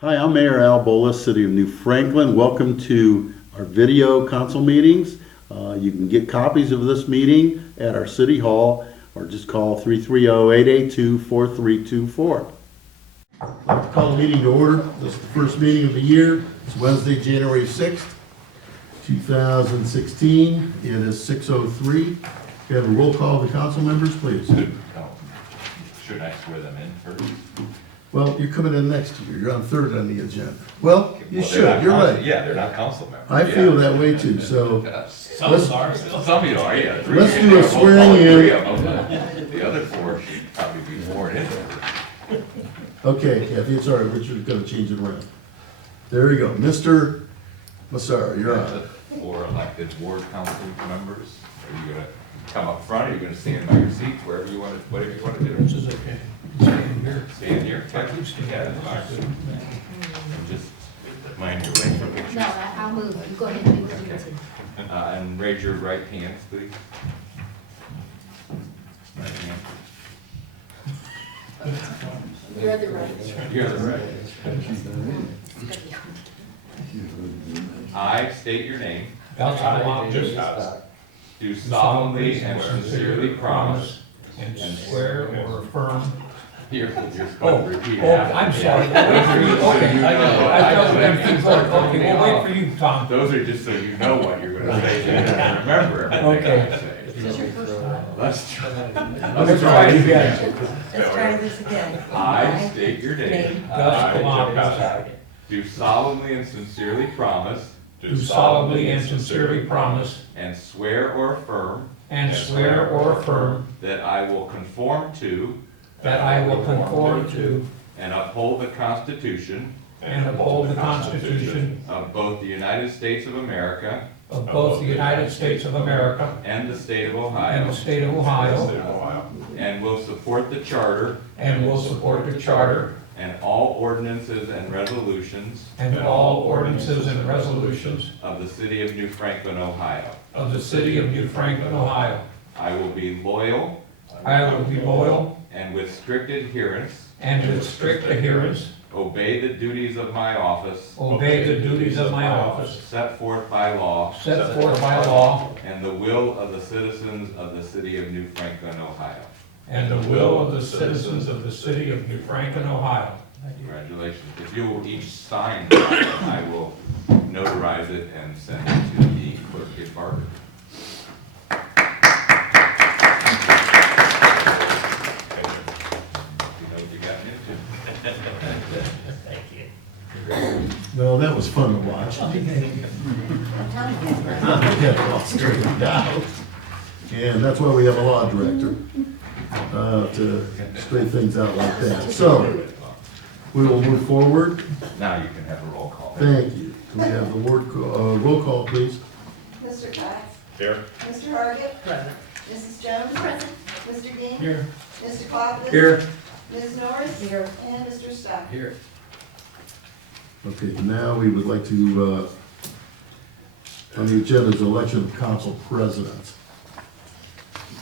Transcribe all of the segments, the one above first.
Hi, I'm Mayor Al Bolas, City of New Franklin. Welcome to our video council meetings. You can get copies of this meeting at our City Hall or just call 330-882-4324. I'd like to call the meeting to order. This is the first meeting of the year. It's Wednesday, January 6th, 2016. It is 6:03. We have a roll call of the council members, please. Should I swear them in first? Well, you're coming in next year. You're on third on the agenda. Well, you Well, should. they're not You're council- right. Yeah, they're not council members. I feel that way too, so Some let's- are, some of you are, yeah. Three let's of do you a are, all swearing in. three of them. The other four should probably be sworn in. Okay, Kathy, it's all right. Richard's gonna change it around. There you go. Mr. Massar, you're on. Four elected ward council members. Are you gonna come up front, or are you gonna stand by your seats, wherever you want to, whatever you want to do? This is okay. Stand here. Stand here, I okay? keep standing. Yeah, that's fine. And just mind your way from pictures. No, I'll move. You go ahead and do what you Okay. do. And raise your right hand, please. Right hand. You're the right. You're the right. I state your name, do solemnly and sincerely promise. And swear or affirm. You're supposed to repeat Oh, after I'm me. sorry. Wait for you. Okay, I thought we were gonna keep going. Okay, we'll wait for you, Tom. Those are just so you know what you're gonna say, so you can remember everything Okay. I say. Is this your first time? Let's try. Let's try it again. Let's try this again. I state your name, Gus Columbus, do solemnly and sincerely promise do solemnly and sincerely promise and swear or affirm and swear or affirm that I will conform to that I will conform to and uphold the Constitution and uphold the Constitution of both the United States of America of both the United States of America and the state of and Ohio, the state of Ohio, and will support the Charter and will support the Charter and all ordinances and resolutions and all ordinances and resolutions of the city of New Franklin, Ohio. of the city of New Franklin, Ohio. I will be loyal I will be loyal and with strict adherence and with strict adherence obey the duties of my office obey the duties of my office set forth by law set forth by law and the will of the citizens of the city of New Franklin, Ohio. and the will of the citizens of the city of New Franklin, Ohio. Congratulations. If you will each sign, I will notarize it and send it to the clerk at Barber. You know what you got into. Well, that was fun to watch. What time is it? Get it all straightened out. And that's why we have a law director, to straighten things out like that. So, we will move forward. Now you can have a roll call. Thank you. Can we have the roll call, please? Mr. Cox? Here. Mr. Hargit? Present. Mrs. Jones? Present. Mr. Dean? Here. Mr. Clausen? Here. Ms. Norris? Here. And Mr. Stock? Here. Okay, now we would like to, on the agenda is election of council president.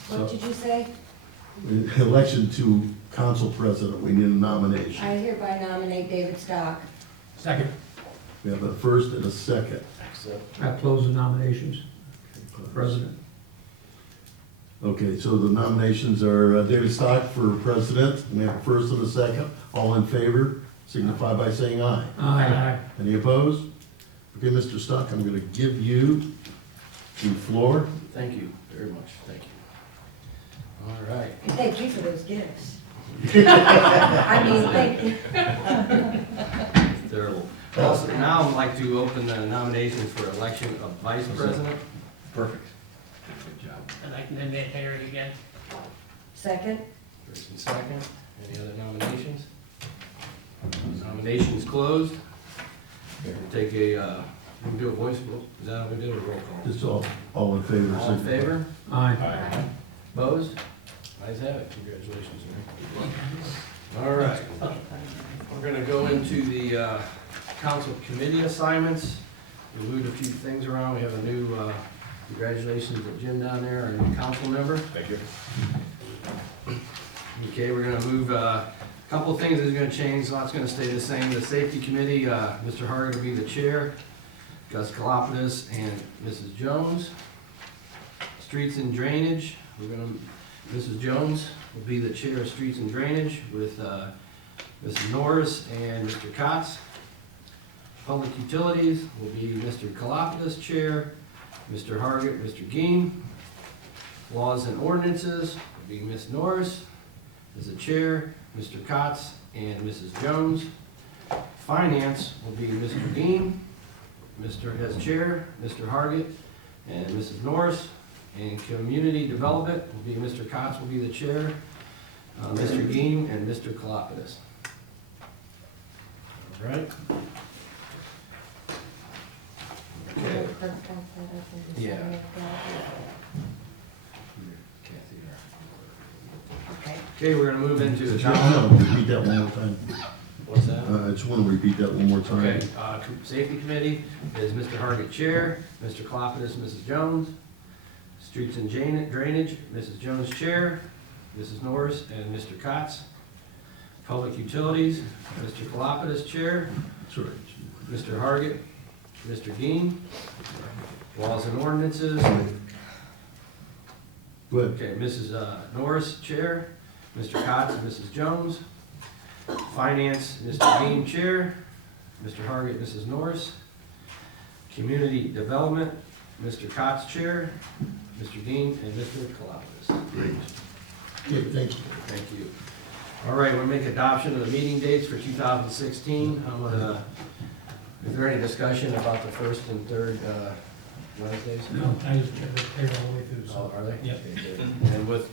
What did you say? Election to council president, we need a nomination. I hereby nominate David Stock. Second. We have a first and a second. I close the nominations for president. Okay, so the nominations are David Stock for president. We have a first and a second. All in favor, signify by saying aye. Aye. Any opposed? Okay, Mr. Stock, I'm going to give you the floor. Thank you very much, thank you. All right. And thank you for those gifts. I mean, thank you. Terrible. Also, now I'd like to open the nominations for election of vice president. Perfect. Good job. I'd like to nominate Harry again. Second? First and second, any other nominations? Nominations closed. We'll take a, we can do a voice vote, is that how we do a roll call? Just all in favor. All in signify. favor? Aye. Opposed? Ayes have it, congratulations, Mary. All right, we're gonna go into the council committee assignments. We moved a few things around, we have a new, congratulations to Jim down there, our new council member. Thank you. Okay, we're gonna move Couple of things is gonna change, lots gonna stay the same. The safety committee, Mr. Hargit will be the chair, Gus Kalopoulos and Mrs. Jones. Streets and drainage, Mrs. Jones will be the chair of streets and drainage with, Mrs. Norris and Mr. Kotz. Public utilities will be Mr. Kalopoulos, chair, Mr. Hargit, Mr. Gein. Laws and ordinances will be Ms. Norris as the chair, Mr. Kotz and Mrs. Jones. Finance will be Mr. Gein, as chair, Mr. Hargit and Mrs. Norris. And community development will be Mr. Kotz will be the chair, Mr. Gein and Mr. Kalopoulos. All right. Okay. Yeah. Okay. Okay, we're gonna move into the John, town. repeat that one more time. What's that? I just want to repeat that one more time. Okay, safety committee is Mr. Hargit chair, Mr. Kalopoulos, Mrs. Jones. Streets and drainage, Mrs. Jones chair, Mrs. Norris and Mr. Kotz. Public utilities, Mr. Kalopoulos chair, That's right. Mr. Hargit, Mr. Gein. Laws and ordinances, Go ahead. okay, Mrs. Norris chair, Mr. Kotz and Mrs. Jones. Finance, Mr. Gein chair, Mr. Hargit, Mrs. Norris. Community development, Mr. Kotz chair, Mr. Gein and Mr. Kalopoulos. Great. Okay, thank you. Thank you. All right, we'll make adoption of the meeting dates for 2016. Is there any discussion about the first and third Wednesdays? No, I just cleared all the way through, Oh, so. are they? Yep. Okay, good. And with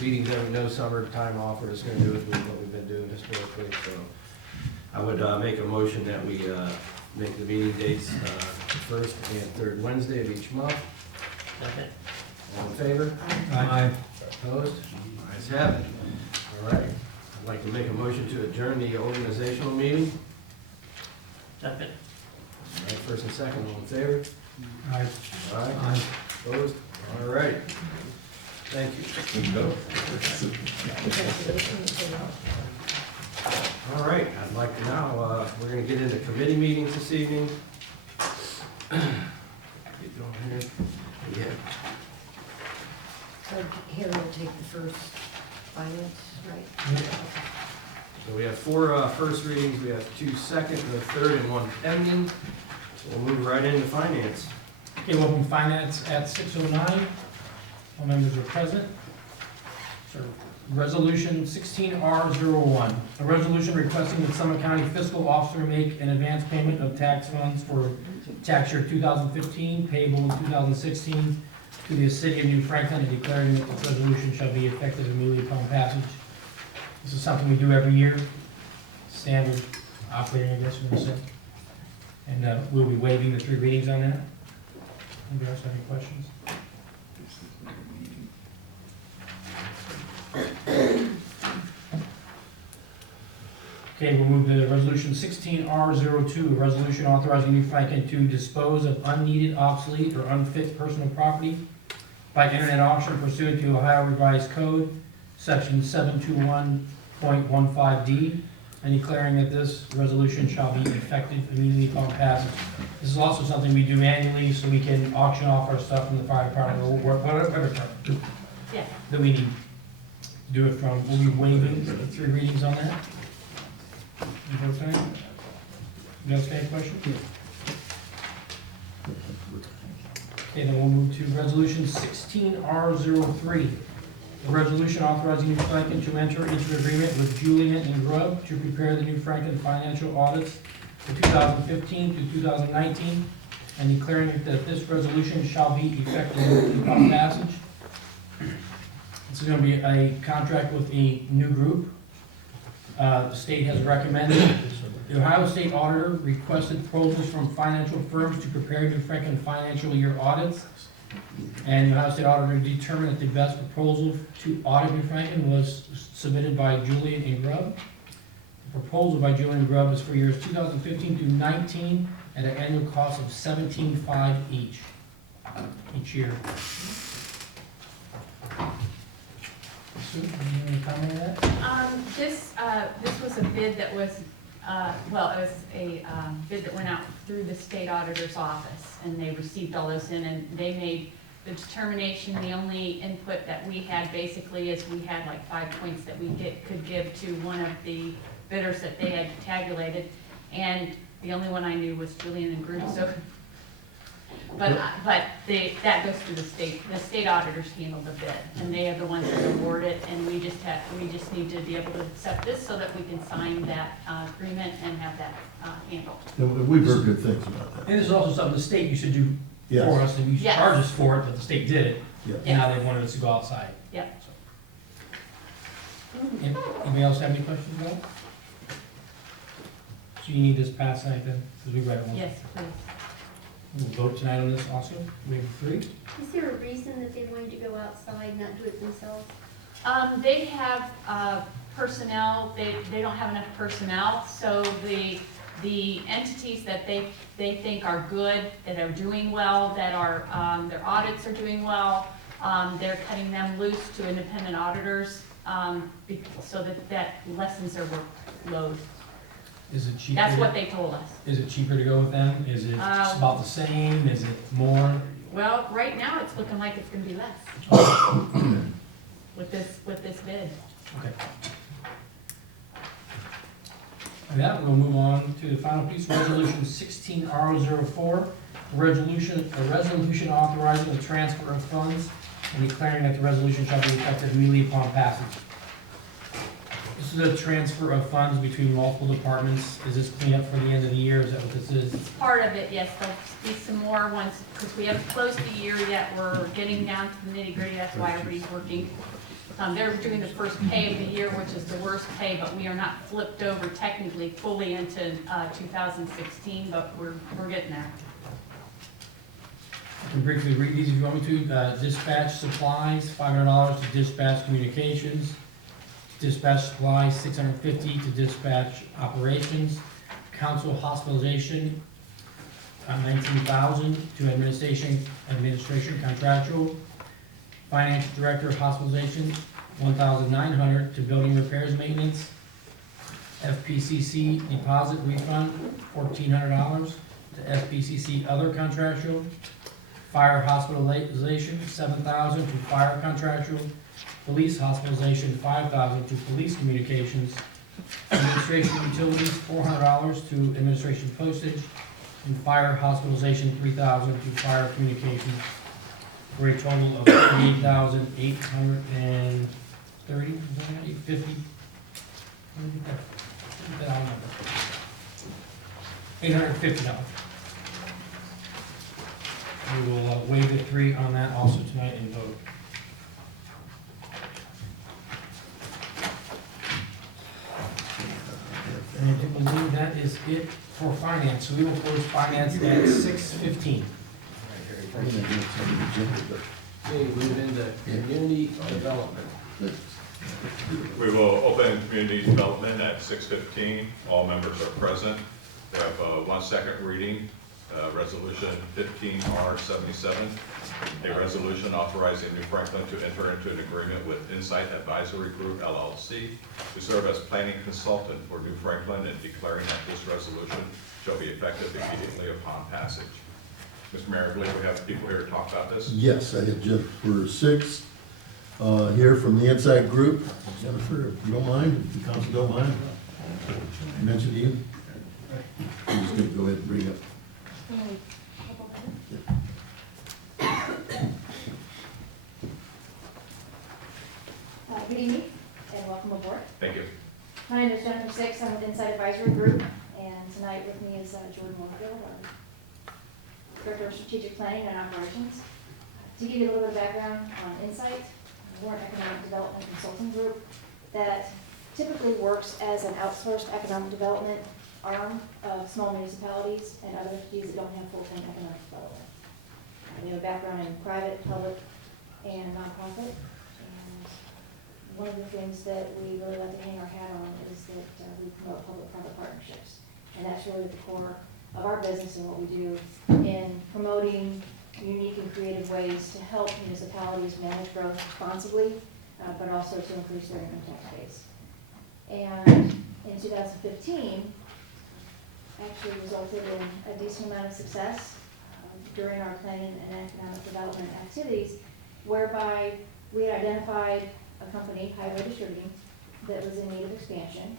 meetings every no summer time off, we're just gonna do it with what we've been doing historically, so. I would make a motion that we make the meeting dates first and third Wednesday of each month. Second. All in favor? Aye. Opposed? Ayes have it. All right. I'd like to make a motion to adjourn the organizational meeting. Second. All right, first and second, all in favor? Aye. All right, Aye. opposed? All right. Thank you. All right, I'd like to now, we're gonna get into committee meetings this evening. Get going here. Yeah. So here we'll take the first finance, right? So we have four first readings, we have two second, and a third, and one pending. So we'll move right into finance. Okay, welcome finance at 6:09. All members are present. So, Resolution 16R01, a resolution requesting that Summit County fiscal officer make an advance payment of tax funds for tax year 2015 payable in 2016 to the city of New Franklin and declaring that this resolution shall be effective immediately upon passage. This is something we do every year, standard operating, I guess we're gonna say. And we'll be waiving the 3 readings on that. Anybody else have any questions? Okay, we'll move to resolution 16R02, a resolution authorizing New Franklin to dispose of unneeded, obsolete, or unfit personal property by internet auction pursuant to Ohio Revised Code, section 721.15D, and declaring that this resolution shall be effective immediately upon passage. This is also something we do annually, so we can auction off our stuff from the fire department, or whatever department Yeah. that we need to do it from. We'll be waiving the 3 readings on that. You okay? You guys got any questions? Okay, then we'll move to resolution 16R03. A resolution authorizing New Franklin to enter into agreement with Julian and Grubb to prepare the New Franklin financial audits for 2015 to 2019, and declaring that this resolution shall be effective upon passage. This is gonna be a contract with a new group. The state has recommended, the Ohio State Auditor requested proposals from financial firms to prepare New Franklin financial year audits. And the Ohio State Auditor determined that the best proposal to audit New Franklin was submitted by Julian and Grubb. The proposal by Julian and Grubb is for years 2015 to 19 at an annual cost of $17,500 each year. Sue, any comment on that? This was a bid that was, well, it was a bid that went out through the state auditor's office, and they received all those in, and they made the determination. The only input that we had basically is we had like 5 points that we could give to one of the bidders that they had tabulated, and the only one I knew was Julian and Group, so. That goes through the state auditors handle the bid, and they are the ones that award it, and we just need to be able to accept this so that we can sign that agreement and have that handled. And we've heard good things about that. And this is also something the state used to do Yes. for us, and you should Yes. charge us for it, but the state did it. Yeah. And now they wanted us to go outside. Yep. Anybody else have any questions about it? So you need this passed tonight then, because we read it once. Yes, please. We'll vote tonight on this also, we have 3. Is there a reason that they wanted to go outside, not do it themselves? They have personnel, they don't have enough personnel, so the entities that they think are good, that are doing well, that are, their audits are doing well, they're cutting them loose to independent auditors, so that lessens their workload. Is it cheaper? That's what they told us. Is it cheaper to go with them? Is it about the same? Is it more? Well, right now, it's looking like it's gonna be less with this bid. Okay. With that, we'll move on to the final piece, resolution 16R04, a resolution authorizing the transfer of funds and declaring that the resolution shall be effective immediately upon passage. This is a transfer of funds between multiple departments. Is this cleanup for the end of the year? Is that what this is? Part of it, yes, there'll be some more ones, because we haven't closed the year yet, we're getting down to the nitty gritty, that's why everybody's working. They're doing the first pay of the year, which is the worst pay, but we are not flipped over technically fully into 2016, but we're getting there. I can briefly read these if you want me to. Dispatch supplies, $500 to dispatch communications. Dispatch supplies, $650 to dispatch operations. Council hospitalization, $19,000 to administration contractual. Finance director hospitalization, $1,900 to building repairs maintenance. FPCC deposit refund, $1,400 to FPCC other contractual. Fire hospitalization, $7,000 to fire contractual. Police hospitalization, $5,000 to police communications. Administration utilities, $400 to administration postage. And fire hospitalization, $3,000 to fire communications, for a total of $38,830, $850. $850. We will waive the 3 on that also tonight and vote. And I do believe that is it for finance. So we will close finance at 6:15. Okay, move into community development. We will open community development at 6:15. All members are present. We have one second reading, resolution 15R77, a resolution authorizing New Franklin to enter into an agreement with Insight Advisory Group LLC to serve as planning consultant for New Franklin and declaring that this resolution shall be effective immediately upon passage. Mr. Mayor, I believe we have people here to talk about this. Yes, I have Jennifer Six here from the Inside Group. Jennifer, if you don't mind, if the council don't mind, mention to you. I'm just going to go ahead and bring up. Good evening and welcome aboard. Thank you. My name is Jennifer Six. I'm with Inside Advisory Group, and tonight with me is Jordan Warfield, our Director of Strategic Planning and Operations. To give you a little bit of background on Insight, we're an economic development consulting group that typically works as an outsourced economic development arm of small municipalities and other entities that don't have full-time economic development. We have a background in private, public, and nonprofit. And one of the things that we really like to hang our hat on is that we promote public-private partnerships. And that's really the core of our business and what we do in promoting unique and creative ways to help municipalities manage growth responsibly but also to increase their income tax base. And in 2015, actually resulted in a decent amount of success during our planning and economic development activities, whereby we had identified a company, Highway Distributing, that was in need of expansion.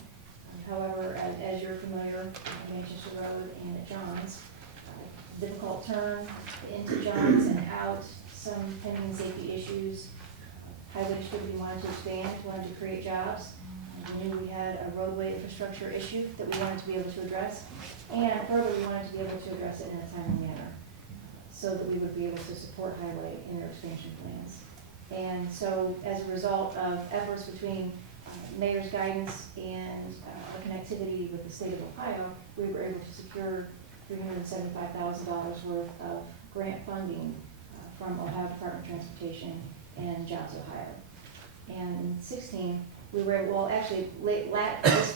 However, as you're familiar, Manchester Road and at Johns, difficult turn into Johns and out, some pending safety issues. Highway Distributing wanted to expand, wanted to create jobs. We knew we had a roadway infrastructure issue that we wanted to be able to address. And further, we wanted to be able to address it in a timely manner so that we would be able to support Highway in their expansion plans. And so as a result of efforts between mayor's guidance and our connectivity with the state of Ohio, we were able to secure $375,000 worth of grant funding from Ohio Department of Transportation and Jobs Ohio. And in 16, we were, well, actually, late last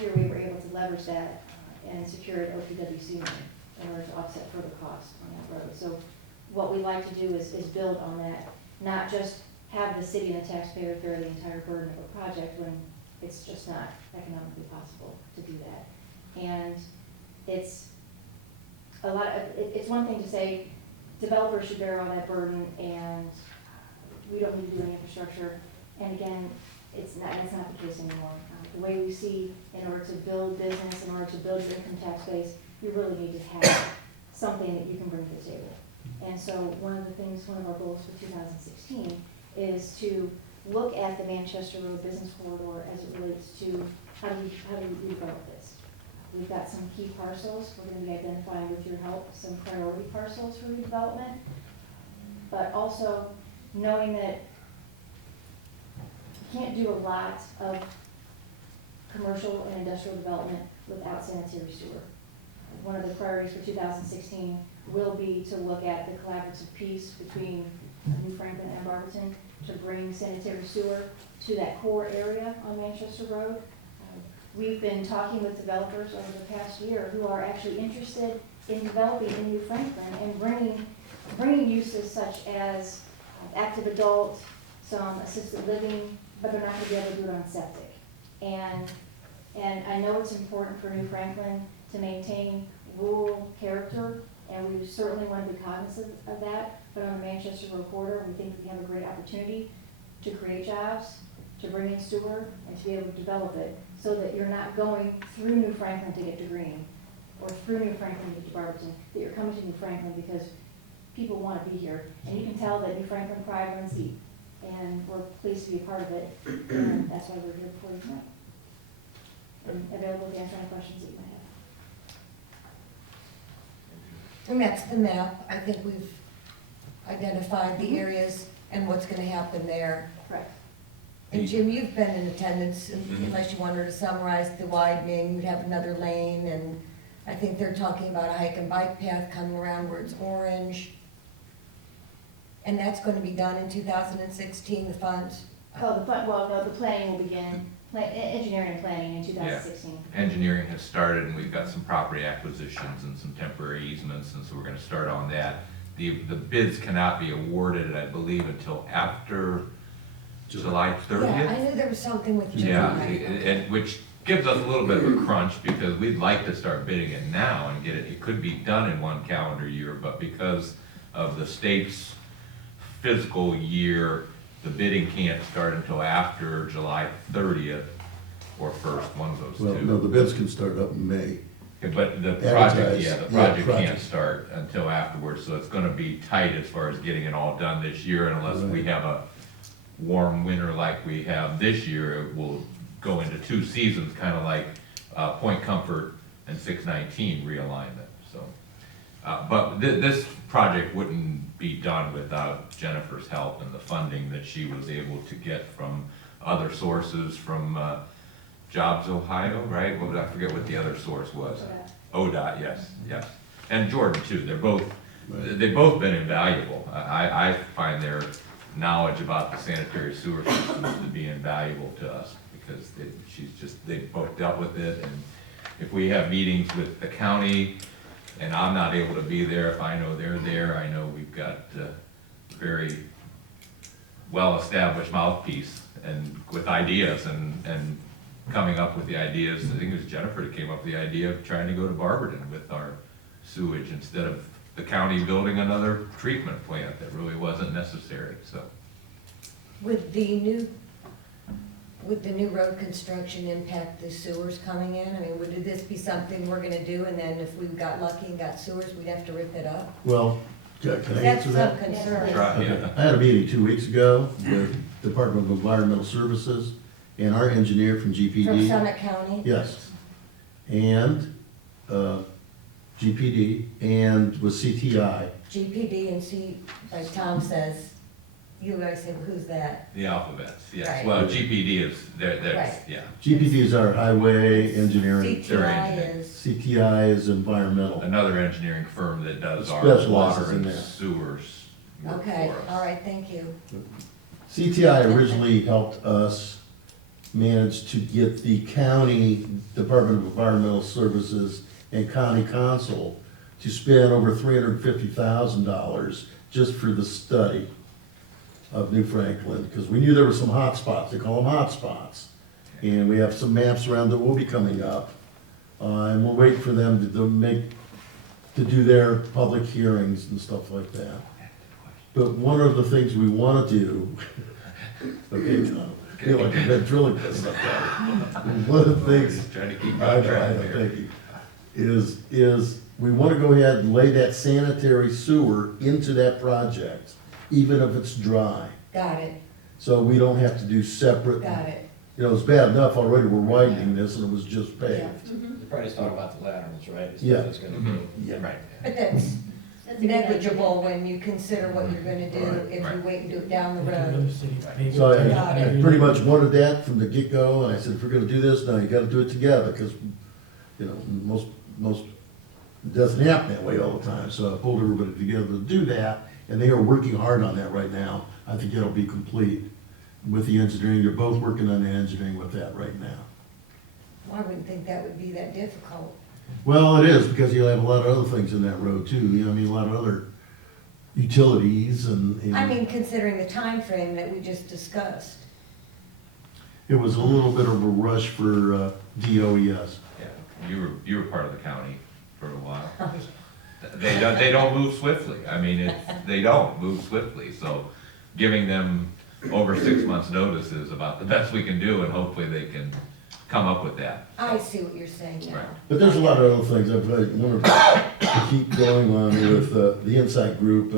year, we were able to leverage that and secured OPWC money in order to offset further costs on that road. So what we like to do is build on that, not just have the city and the taxpayer bear the entire burden of a project when it's just not economically possible to do that. And it's a lot of, it's one thing to say developers should bear all that burden and we don't need to do any infrastructure. And again, that's not the case anymore. The way we see, in order to build business, in order to build your income tax base, you really need to have something that you can bring to the table. And so one of our goals for 2016 is to look at the Manchester Road Business Corridor as it relates to how do we redevelop this. We've got some key parcels. We're going to be identifying with your help some priority parcels for redevelopment, but also knowing that you can't do a lot of commercial and industrial development without sanitary sewer. One of the priorities for 2016 will be to look at the collaborative piece between New Franklin and Barberton to bring sanitary sewer to that core area on Manchester Road. We've been talking with developers over the past year who are actually interested in developing in New Franklin and bringing uses such as active adult, some assisted living, but they're not going to be able to do it on septic. And I know it's important for New Franklin to maintain rural character, and we certainly want to be cognizant of that. But on the Manchester Road corridor, we think we have a great opportunity to create jobs, to bring in sewer, and to be able to develop it so that you're not going through New Franklin to get to Greene or through New Franklin to get to Barberton, that you're coming to New Franklin because people want to be here. And you can tell that New Franklin pride runs deep, and we're pleased to be a part of it, and that's why we're here before you tonight. And available to answer any questions that you might have. And that's the map. I think we've identified the areas and what's gonna happen there. Correct. And Jim, you've been in attendance, unless you wanted to summarize the widening, you'd have another lane, and I think they're talking about a hike and bike path coming around where it's orange. And that's gonna be done in 2016, the funds? Oh, the planning will begin, engineering and planning in 2016. Engineering has started, and we've got some property acquisitions and some temporary easements, and so we're gonna start on that. The bids cannot be awarded, I believe, until after July 30th. Yeah, I knew there was something with July. Yeah, and which gives us a little bit of a crunch, because we'd like to start bidding it now and get it, it could be done in one calendar year, but because of the state's fiscal year, the bidding can't start until after July 30th or 1st, one of those two. Well, no, the bids can start up in May. Okay, but the Advertise. project Yeah, can't start until afterwards, so it's gonna be tight as far as getting it all done this year, and unless we have a warm winter like we have this year, it will go into two seasons, kinda like Point Comfort and 619 realignment, so. But this project wouldn't be done without Jennifer's help and the funding that she was able to get from other sources, from Jobs Ohio, right? What did I forget what the other source was? ODOT, yes. And Jordan too, they've both been invaluable. I find their knowledge about the sanitary sewer systems to be invaluable to us, because they've both dealt with it, and if we have meetings with the county, and I'm not able to be there, if I know they're there, I know we've got very well-established mouthpiece and with ideas and coming up with the ideas. I think it was Jennifer that came up with the idea of trying to go to Barberton with our sewage instead of the county building another treatment plant that really wasn't necessary, so. Would the new road construction impact the sewers coming in? I mean, would this be something we're gonna do, and then if we got lucky and got sewers, we'd have to rip it up? Well, can I That's answer some that? concern. Try, Okay. yeah. I had a meeting 2 weeks ago with Department of Environmental Services and our engineer from GPD. From Summit County? Yes. And, GPD and with CTI. GPD and like Tom says, you guys say, who's that? The alphabets, yes. Right. Well, GPD is, that's, Right. yeah. GPD is our highway engineering. They're CTI engineering. is, CTI is environmental. Another engineering firm that does our Specializes water in and that. sewers work okay, for us. all right, thank you. CTI originally helped us manage to get the county Department of Environmental Services and county council to spend over $350,000 just for the study of New Franklin, because we knew there were some hot spots. They call them hot spots. And we have some maps around that will be coming up. And we're waiting for them to do their public hearings and stuff like that. But one of the things we want to do, okay, Tom, I feel like I've been drilling this up there. One of the things, Trying to keep I on know, track thank here. you, is we want to go ahead and lay that sanitary sewer into that project, even if it's dry. Got it, So we don't have to do separate. got it. You know, it's bad enough already, we're widening this and it was just paved. You probably thought about the laterals, right? It's Yeah. It's gonna be. Yeah. Right. But that's That's a good idea. negligible when you consider what you're gonna do Right. if you Right. wait and do it down the Another road. city paving. So Got I pretty much wanted that from the get-go, and I said, if we're gonna do this, now you gotta do it together, because, you know, most, it doesn't happen that way all the time, so I pulled everybody together to do that, and they are working hard on that right now. I think it'll be complete with the engineering, they're both working on the engineering with that right now. Well, I wouldn't think that would be that difficult. Well, it is, because you'll have a lot of other things in that road too, you know, I mean, a lot of other utilities and. I mean, considering the time frame that we just discussed. It was a little bit of a rush for DOES. Yeah, you were part of the county for a while. They don't move swiftly. I mean, they don't move swiftly, so giving them over 6 months' notice is about the best we can do, and hopefully they can come up with that. I see what you're saying now. Right. But there's a lot of other things I've wanted to keep going on with the Insight Group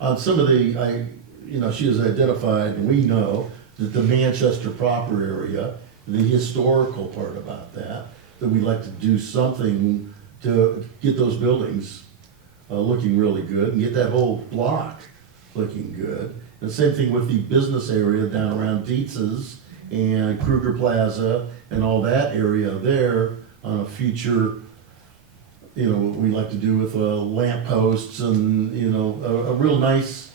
on some of the, you know, she has identified, and we know, that the Manchester proper area, the historical part about that we'd like to do something to get those buildings looking really good and get that whole block looking good. And same thing with the business area down around Dietz's and Kruger Plaza and all that area there on a future, you know, what we like to do with lamp posts and, you know, a real nice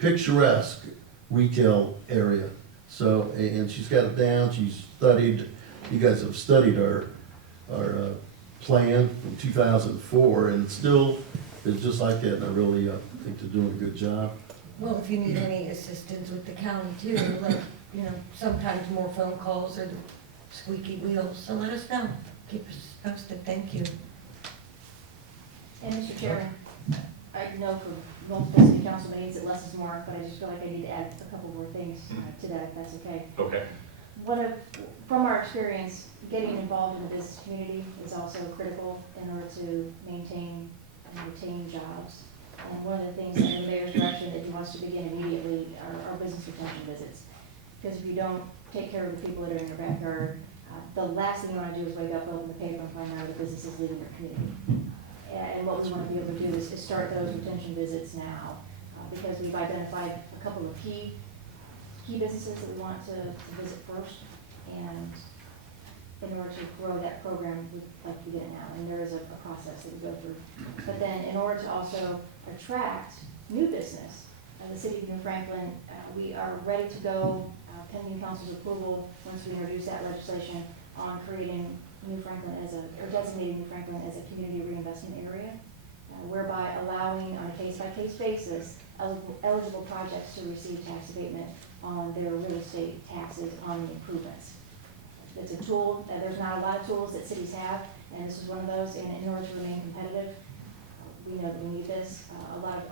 picturesque retail area. So, and she's got it down, she's studied, you guys have studied our plan from 2004, and it still is just like that, and I really think they're doing a good job. Well, if you need any assistance with the county too, like, you know, sometimes more phone calls or the squeaky wheels, so let us know. Keep us posted, thank you. And Mr. Chairman, I know for multiple city council meetings that less is more, but I just feel like I need to add a couple more things to that, if that's okay. Okay. From our experience, getting involved in the business community is also critical in order to maintain and retain jobs. And one of the things in the mayor's direction that he wants to begin immediately are business retention visits. Because if you don't take care of the people that are in your backyard, the last thing you want to do is wake up, open the paper, and find out the business is leaving your community. And what we want to be able to do is start those retention visits now, because we've identified a couple of key businesses that we want to visit first, and in order to grow that program, we'd like to begin it now, and there is a process that we go through. But then in order to also attract new business, the city of New Franklin, we are ready to go, pending council's approval, once we introduce that legislation, on creating New Franklin or designating New Franklin as a community reinvestment area. whereby allowing on a case-by-case basis eligible projects to receive tax abatement on their real estate taxes on the improvements. It's a tool, there's not a lot of tools that cities have, and this is one of those, and in order to remain competitive, we know that we need this.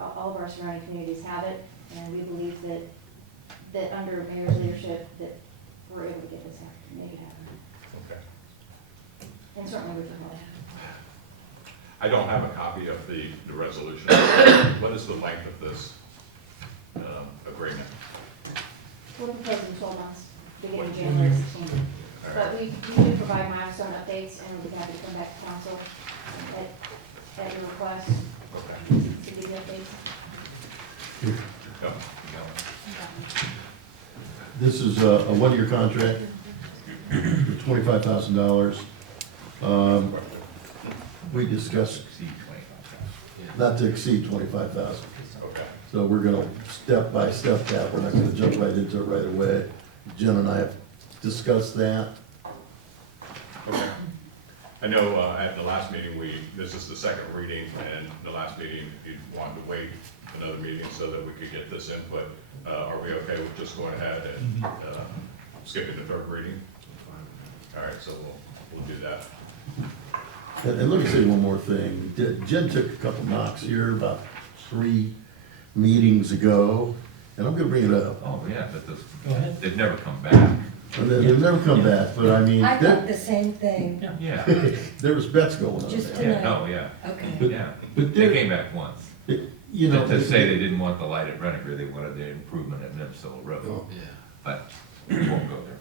All of our surrounding communities have it, and we believe that under Mayor's leadership, that we're able to get this happen, make it happen. Okay. And certainly we can help. I don't have a copy of the resolution. What is the length of this agreement? We're proposing 12 months, beginning January 16th. But we do provide milestone updates, and we'll be happy to come back to council at your request Okay. to give you updates. Go. This is a one-year contract for $25,000. We discussed Exceed 25,000. not to exceed 25,000. Okay. So we're gonna step by step that, we're not gonna jump right into it right away. Jen and I have discussed that. Okay. I know at the last meeting, this is the second reading, and the last meeting, you wanted to wait another meeting so that we could get this input. Are we okay with just going ahead and skipping the third reading? All right, so we'll do that. And let me say one more thing. Jen took a couple knocks here about 3 meetings ago, and I'm gonna bring it up. Oh, yeah, but Go ahead. they've never come back. And they'll never come back, but I mean, I thought the same thing, Yeah, there was bets going on Just there. yeah, no, yeah, okay. yeah. But They there, came back once. you know. To say they didn't want the light at Renniger, they wanted the improvement at Nipso Road. Yeah. But we won't go there.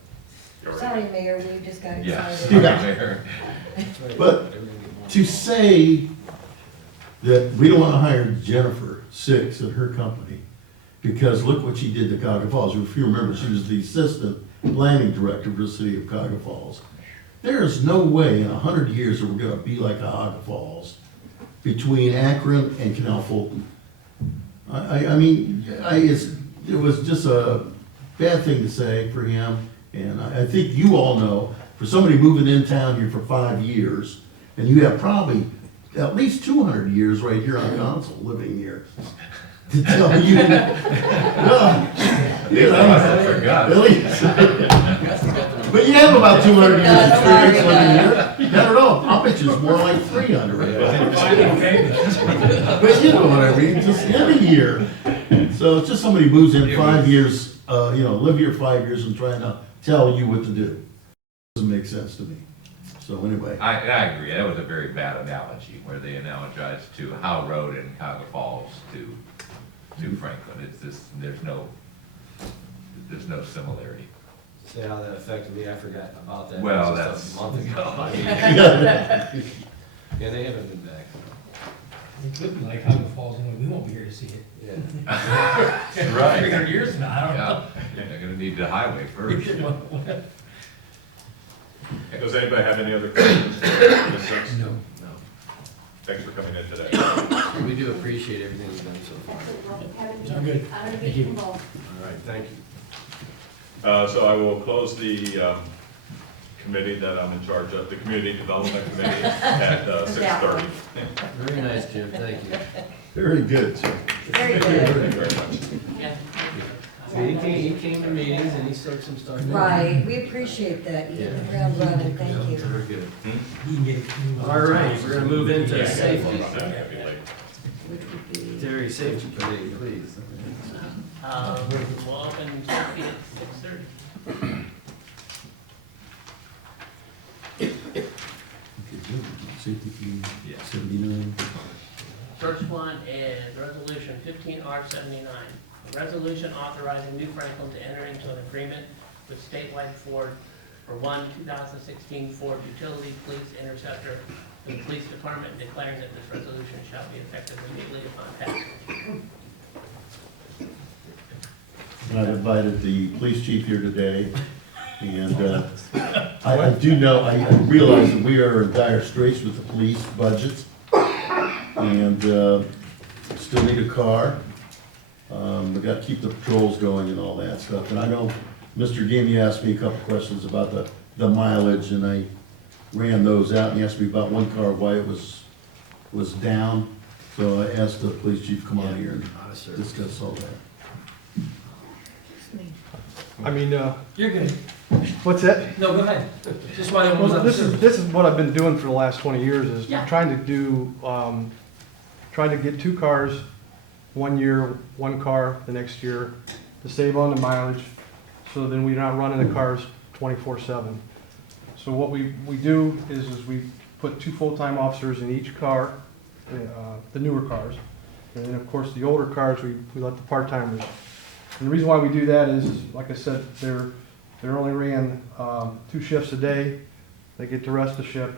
You already- Sorry, Mayor, we just got Yeah. excited. Yeah. Mayor. But to say that we don't wanna hire Jennifer Six at her company, because look what she did to Cuyahoga Falls. If you remember, she was the assistant planning director for the city of Cuyahoga Falls. There is no way in 100 years that we're gonna be like Cuyahoga Falls between Akron and Canal Fulton. I mean, it was just a bad thing to say for him, and I think you all know, for somebody moving in town here for 5 years, and you have probably at least 200 years right here on council living here, to tell you, well, you I know, forgot. really? But you have about 200 years experience living here. Never know, I'll bet you it's more like 300. But you know what I mean, just living here. So it's just somebody moves in 5 years, live here 5 years and trying to tell you what to do. Doesn't make sense to me. So anyway, I agree, that was a very bad analogy, where they analogized to Howe Road in Cuyahoga Falls to Franklin. It's just, there's no similarity. Say how that affected me, I forgot about that. Well, Just a month ago. I mean, yeah, Yeah, they haven't been back. It could be like Cuyahoga Falls, and we won't be here to see it. Yeah. 300 years from now, I don't know. Yeah, they're gonna need the highway first. Does anybody have any other questions for Ms. Six? No. No. Thanks for coming in today. We do appreciate everything you've done so far. Absolutely. Happy to Sound good. I'm gonna Thank be you. involved. All right, thank you. So I will close the committee that I'm in charge of, the Community Development Committee, at 6:30. Very nice, Jim, thank you. very good, sir. Very good. Thank you very much. He came to meetings and he spoke some stuff. Right, we appreciate that, you hit the ground running, thank you. Very good. He can get it. All right, we're gonna move into Yeah, safety. I'm not gonna be late. Which would be, Terry, safety committee, please. We'll open safety at 6:30. Safety fee, Yeah. 79. First one is resolution 15R79. A resolution authorizing New Franklin to enter into an agreement with statewide Ford for one 2016 Ford Utility Police Interceptor for the police department, and declaring that this resolution shall be effective immediately upon passage. I've invited the police chief here today, and I do know, I realize that we are in dire straits with the police budget, and still need a car. We got to keep the patrols going and all that stuff. And I know Mr. Gimme asked me a couple questions about the mileage, and I ran those out, and he asked me about one car, why it was down. So I asked the police chief to come out here and Out of service. discuss all that. I mean, You're good. what's that? No, go ahead. Just why everyone's Well, up this to is what I've been doing for the last 20 years, is Yeah. trying to do, trying to get 2 cars, 1 year, 1 car the next year, to save on the mileage, so then we're not running the cars 24/7. So what we do is we put 2 full-time officers in each car, the newer cars, and then of course the older cars, we let the part-timers. And the reason why we do that is like I said, they're only ran 2 shifts a day. They get to rest the shift.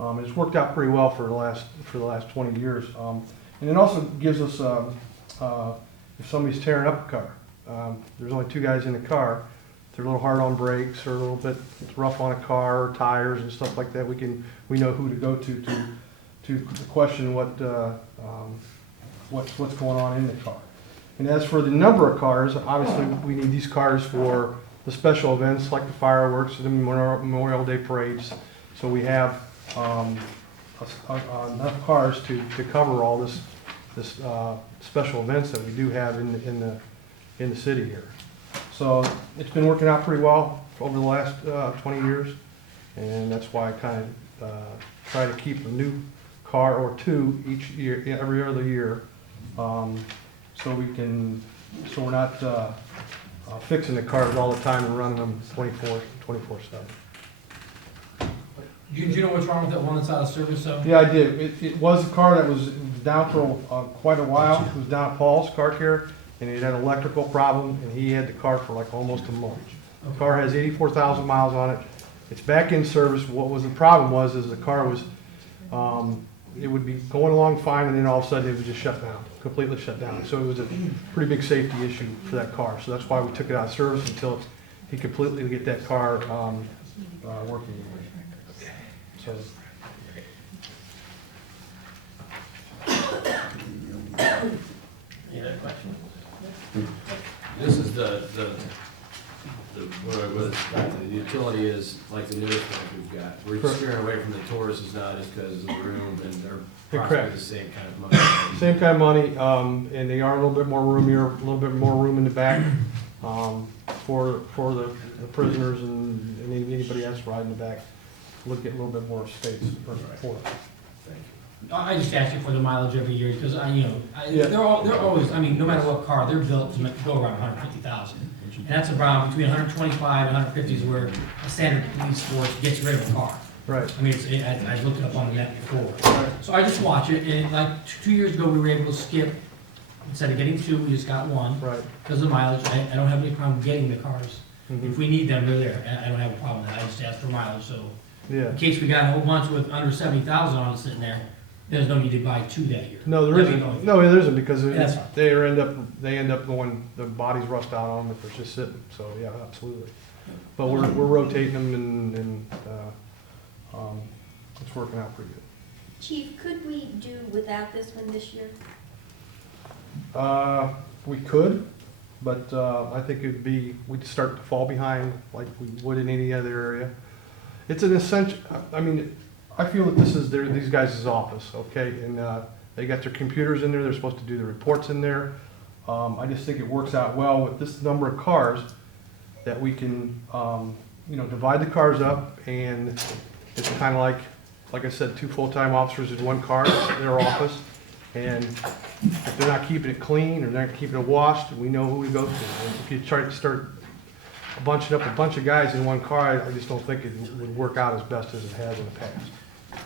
It's worked out pretty well for the last 20 years. And it also gives us, if somebody's tearing up a car, there's only 2 guys in the car. If they're a little hard on brakes or a little bit rough on a car or tires and stuff like that, we know who to go to question what's going on in the car. And as for the number of cars, obviously we need these cars for the special events like the fireworks, the Memorial Day parades. So we have enough cars to cover all this special events that we do have in the city here. So it's been working out pretty well over the last 20 years, and that's why I kind of try to keep a new car or 2 each year, every other year, so we're not fixing the cars all the time and running them 24/7. Do you know what's wrong with that one that's out of service, though? Yeah, I did. It was a car that was down for quite a while. It was down at Paul's Car Care, and it had an electrical problem, and he had the car for like almost a month. The car has 84,000 miles on it. It's back in service. What was the problem is the car was, it would be going along fine, and then all of a sudden it would just shut down, completely shut down. So it was a pretty big safety issue for that car. So that's why we took it out of service until he completely get that car working. So. Any other questions? This is the utility is like the newest one we've got. We're Correct. steering away from the Tauruses now just because of the room, and they're Correct. probably the same kind of money. Same kind of money, and they are a little bit more roomier, a little bit more room in the back for the prisoners and anybody else riding the back. Look at a little bit more space for them. Thank you. I just ask you for the mileage every year, because Yeah. they're always, I mean, no matter what car, they're built to go around 150,000. And that's around between 125 and 150 is where a standard police force gets rid of a car. Right. I mean, I looked it up on the net before. So I just watch it, and like 2 years ago, we were able to skip, instead of getting 2, we just got 1. Right. Because of mileage, I don't have any problem getting the cars. Mhm. If we need them, they're there. I don't have a problem with that, I just ask for mileage, so. Yeah. In case we got a whole bunch with under 70,000 on it sitting there, there's no need to buy 2 that year. No, there That'd be isn't. annoying. No, there isn't, because That's fine. they end up going, the bodies rust out on them if they're just sitting. So yeah, absolutely. But we're rotating them, and it's working out pretty good. Chief, could we do without this one this year? We could, but I think we'd start to fall behind like we would in any other area. It's an essential, I mean, I feel that this is these guys' office, okay? And they got their computers in there, they're supposed to do the reports in there. I just think it works out well with this number of cars that we can, divide the cars up, and it's kind of like I said, 2 full-time officers in 1 car, their office. And if they're not keeping it clean or they're not keeping it washed, we know who we go to. And if you try to start bunching up a bunch of guys in 1 car, I just don't think it would work out as best as it has in the past.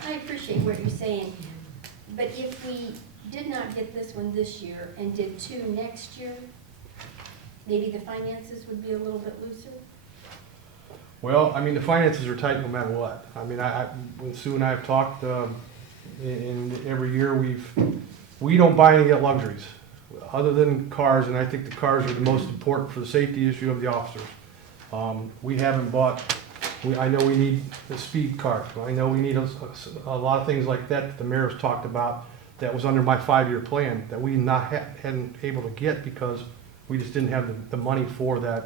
I appreciate what you're saying, but if we did not get this one this year and did 2 next year, maybe the finances would be a little bit looser? Well, I mean, the finances are tight no matter what. I mean, when Sue and I have talked, and every year we don't buy any luxuries other than cars, and I think the cars are the most important for the safety issue of the officers. We haven't bought, I know we need a speed car. I know we need a lot of things like that the mayor's talked about that was under my 5-year plan that we hadn't able to get because we just didn't have the money for them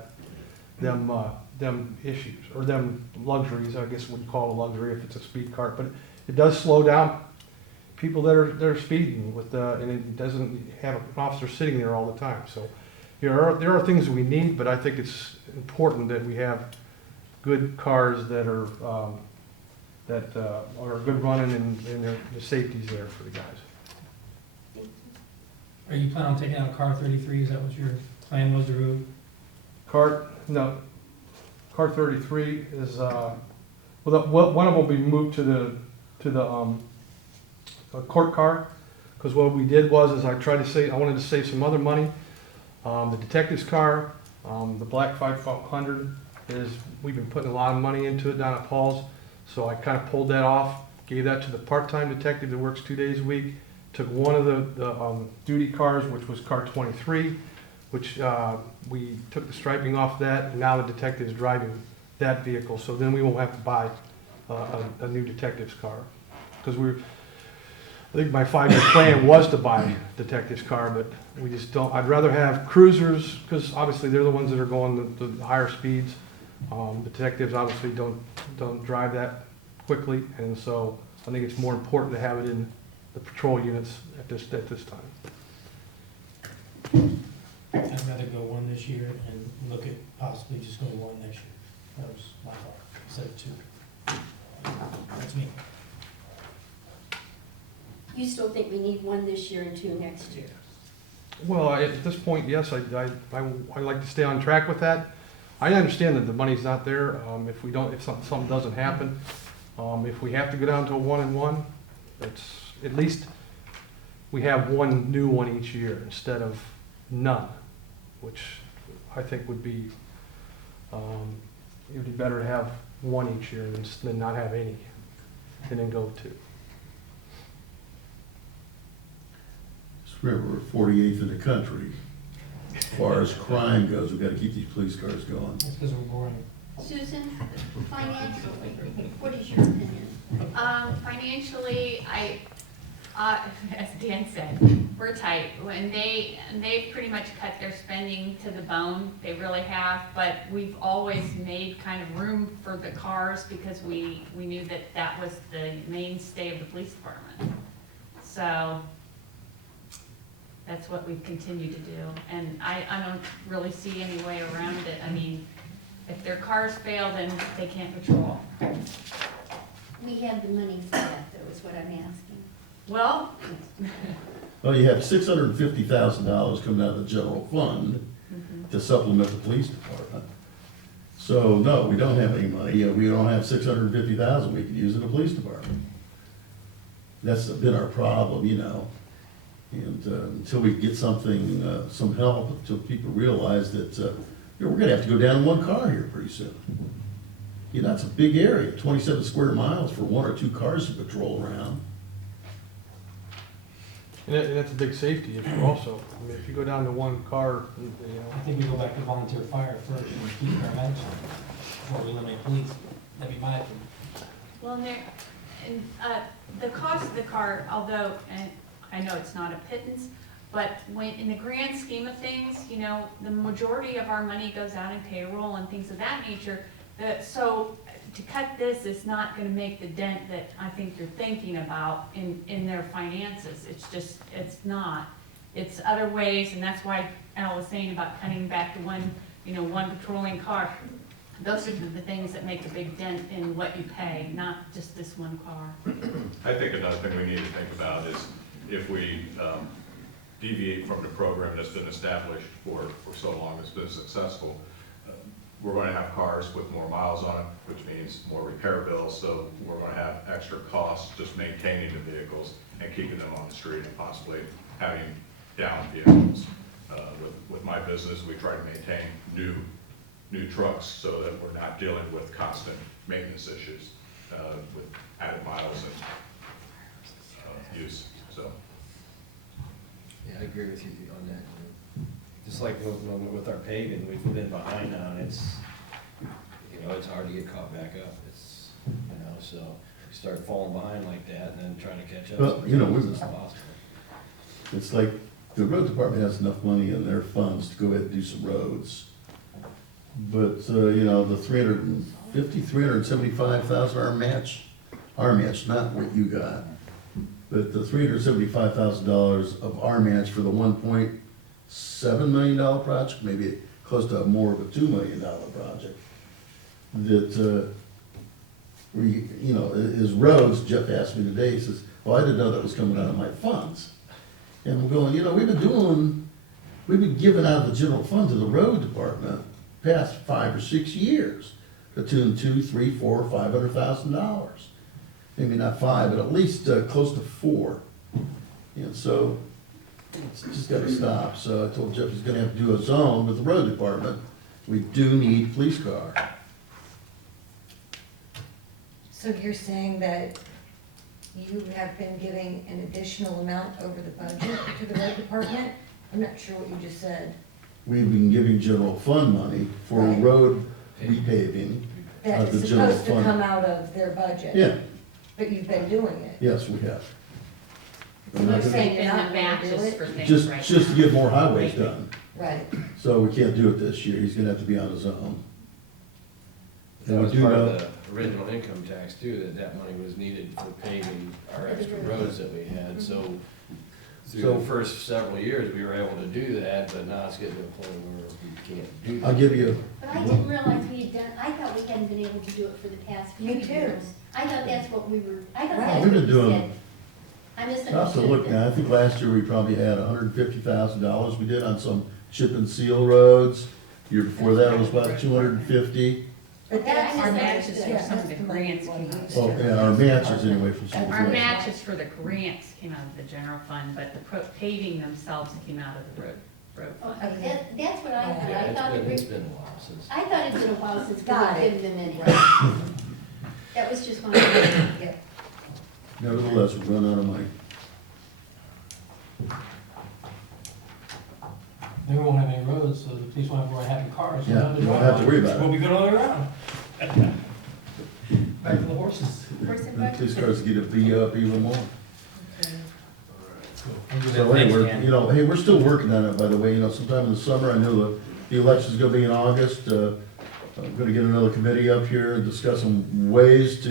issues, or them luxuries, I guess we'd call a luxury if it's a speed car. But it does slow down. people that are speeding with, and it doesn't have an officer sitting there all the time. So there are things that we need, but I think it's important that we have good cars that are good running and the safety's there for the guys. Are you planning on taking out car 33? Is that what your plan was to do? Car 33 is, one of them will be moved to the court car, because what we did was I wanted to save some other money. The detective's car, the black 500 we've been putting a lot of money into it down at Paul's, so I kind of pulled that off, gave that to the part-time detective that works 2 days a week, took one of the duty cars, which was car 23, which we took the striping off that, and now the detective is driving that vehicle, so then we won't have to buy a new detective's car. Because I think my 5-year plan was to buy a detective's car, but we just don't. I'd rather have cruisers, because obviously they're the ones that are going the higher speeds. Detectives obviously don't drive that quickly, and so I think it's more important to have it in the patrol units at this time. I'd rather go one this year and look at possibly just going one next year. That was my thought, instead of 2. That's me. You still think we need one this year and 2 next year? Well, at this point, yes, I like to stay on track with that. I understand that the money's not there. If something doesn't happen, if we have to go down to a 1 and 1, it's at least we have one new one each year instead of none, which I think would be it would be better to have one each year than not have any, and then go 2. Just remember, we're 48th in the country. As far as crime goes, we've got to keep these police cars going. That's because we're boring. Susan, financially, what is your opinion? Financially, as Dan said, we're tight. When they've pretty much cut their spending to the bone, they really have, but we've always made kind of room for the cars because we knew that was the mainstay of the police department. So that's what we've continued to do, and I don't really see any way around it. I mean, if their cars fail, then they can't patrol. We have the money for that, though, is what I'm asking. Well, Well, you have $650,000 coming out of the general fund to supplement the police department. So, no, we don't have any money. We don't have $650,000 we can use in the police department. That's been our problem, And until we get something, some help, until people realize that we're going to have to go down in one car here pretty soon. That's a big area, 27 square miles for 1 or 2 cars to patrol around. And that's a big safety issue also. I mean, if you go down to one car, I think we go back to volunteer fire first and keep paramedics before we eliminate police. That'd be my opinion. well, the cost of the car, although, and I know it's not a pittance, but when, in the grand scheme of things, the majority of our money goes out in payroll and things of that nature. So to cut this is not gonna make the dent that I think you're thinking about in their finances. It's not. It's other ways, and that's why Al was saying about cutting back to one patrolling car. Those are the things that make a big dent in what you pay, not just this one car. I think another thing we need to think about is if we deviate from the program that's been established for so long, it's been successful, we're going to have cars with more miles on it, which means more repair bills, so we're going to have extra costs just maintaining the vehicles and keeping them on the street and possibly having down vehicles. With my business, we try to maintain new trucks so that we're not dealing with constant maintenance issues with added miles and use. So. Yeah, I agree with you on that. Just like with our paving, we've been behind on, it's hard to get caught back up. So we start falling behind like that and then trying to catch up. Well, It's possible. It's like the road department has enough money in their funds to go ahead and do some roads. But, the 375,000 our match, not what you got. but the $375,000 of our match for the $1.7 million project, maybe close to more of a $2 million project, that, is roads. Jeff asked me today, he says, well, I didn't know that was coming out of my funds. And we're going, we've been giving out of the general fund to the road department past 5 or 6 years, to tune $200,000, $300,000, $400,000, $500,000. Maybe not 5, but at least close to 4. And so it's just gotta stop. So I told Jeff he's gonna have to do a zone with the road department. We do need police car. So you're saying that you have been giving an additional amount over the budget to the road department? I'm not sure what you just said. We've been giving general fund money for Right. road repaving. That The is general supposed to fund. come out of their budget? Yeah, But you've been doing it? yes, we have. So you're saying you're They've not been the gonna do matches it? for things Just, right just to now. get more highways done. Right. So we can't do it this year. He's gonna have to be on his own. That And we was do part know- of the original income tax too, that money was needed for paving our extra roads that we had, so through So- the first several years, we were able to do that, but now it's getting to a point where we can't do that. I'll give you, But I didn't realize we had done, I thought we hadn't been able to do it for the past few Me too. years. I thought that's what we were, I thought Right. that's We've what been you doing- said. I I'll have to misunderstood. look that. now. I think last year we probably had $150,000 we did on some chip and seal roads. Year before that it was about 250. But that's Our the matches money- for some of the that's money grants we came out. used to- Oh, yeah, our matches anyway from some. Our matches for the grants came out of the general fund, but the paving themselves came out of the road fund. Okay, that's what I thought. Yeah, I thought it's been a while since. I thought it'd been a while since Got we've it. given them any. That was just my, Yeah. Nevertheless, we run out of money. Then we won't have any roads, so the police won't have to have cars. so Yeah, they'll you won't have to worry about it. We'll be good all the way around. Back to the horses. And the police cars get to beat up even more. We'll do that. So Thanks, anyway, Dan. hey, we're still working on it, by the way, sometime in the summer, I know the election's gonna be in August. I'm gonna get another committee up here and discuss some ways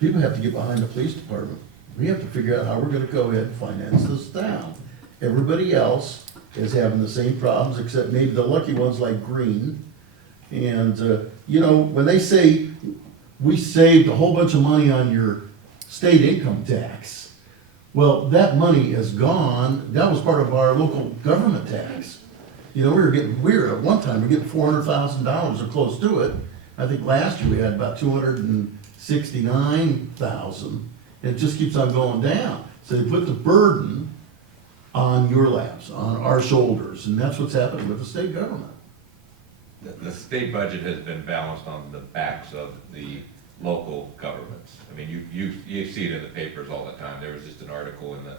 people have to get behind the police department. We have to figure out how we're gonna go ahead and finance this town. Everybody else is having the same problems, except maybe the lucky ones like Green. And, when they say, we saved a whole bunch of money on your state income tax, well, that money is gone. That was part of our local government tax. At one time, we were getting $400,000 or close to it. I think last year we had about 269,000. It just keeps on going down. So they put the burden on your laps, on our shoulders, and that's what's happening with the state government. The state budget has been balanced on the backs of the local governments. I mean, you see it in the papers all the time. There was just an article in the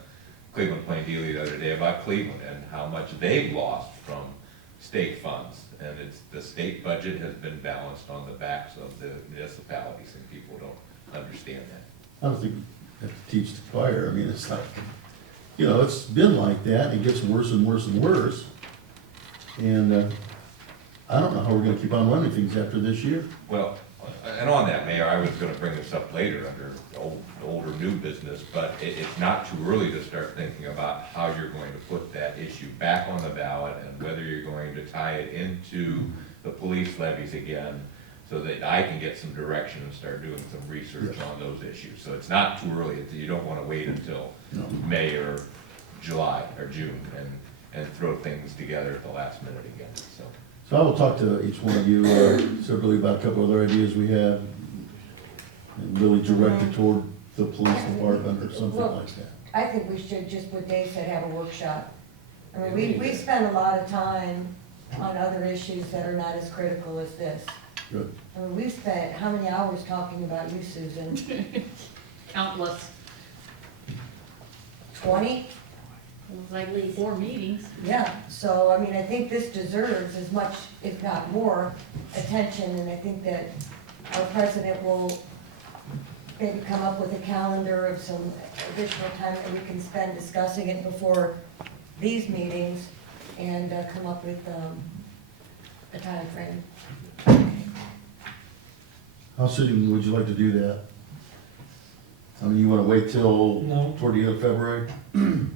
Cleveland Plain Dealer the other day about Cleveland and how much they've lost from state funds. And the state budget has been balanced on the backs of the municipalities, and people don't understand that. I don't think we have to teach the choir. I mean, it's like, it's been like that, and it gets worse and worse and worse. And I don't know how we're gonna keep on running things after this year. Well, and on that, Mayor, I was gonna bring this up later under old or new business, but it's not too early to start thinking about how you're going to put that issue back on the ballot and whether you're going to tie it into the police levies again, so that I can get some direction and start doing some research on those issues. So it's not too early. You don't wanna wait until No. May or July or June and throw things together at the last minute again, so. So I will talk to each one of you separately about a couple other ideas we have, and really direct it toward the police department or something Well, like that. I think we should, just what Dave said, have a workshop. I mean, we spend a lot of time on other issues that are not as critical as this. Good. I mean, we've spent how many hours talking about you, Susan? Countless, 20? it was like 4 meetings. Yeah, so, I mean, I think this deserves as much, if not more, attention, and I think that our president will maybe come up with a calendar of some additional time that we can spend discussing it before these meetings, and come up with a timeframe. How soon would you like to do that? I mean, you wanna wait till No. toward the end of February? We can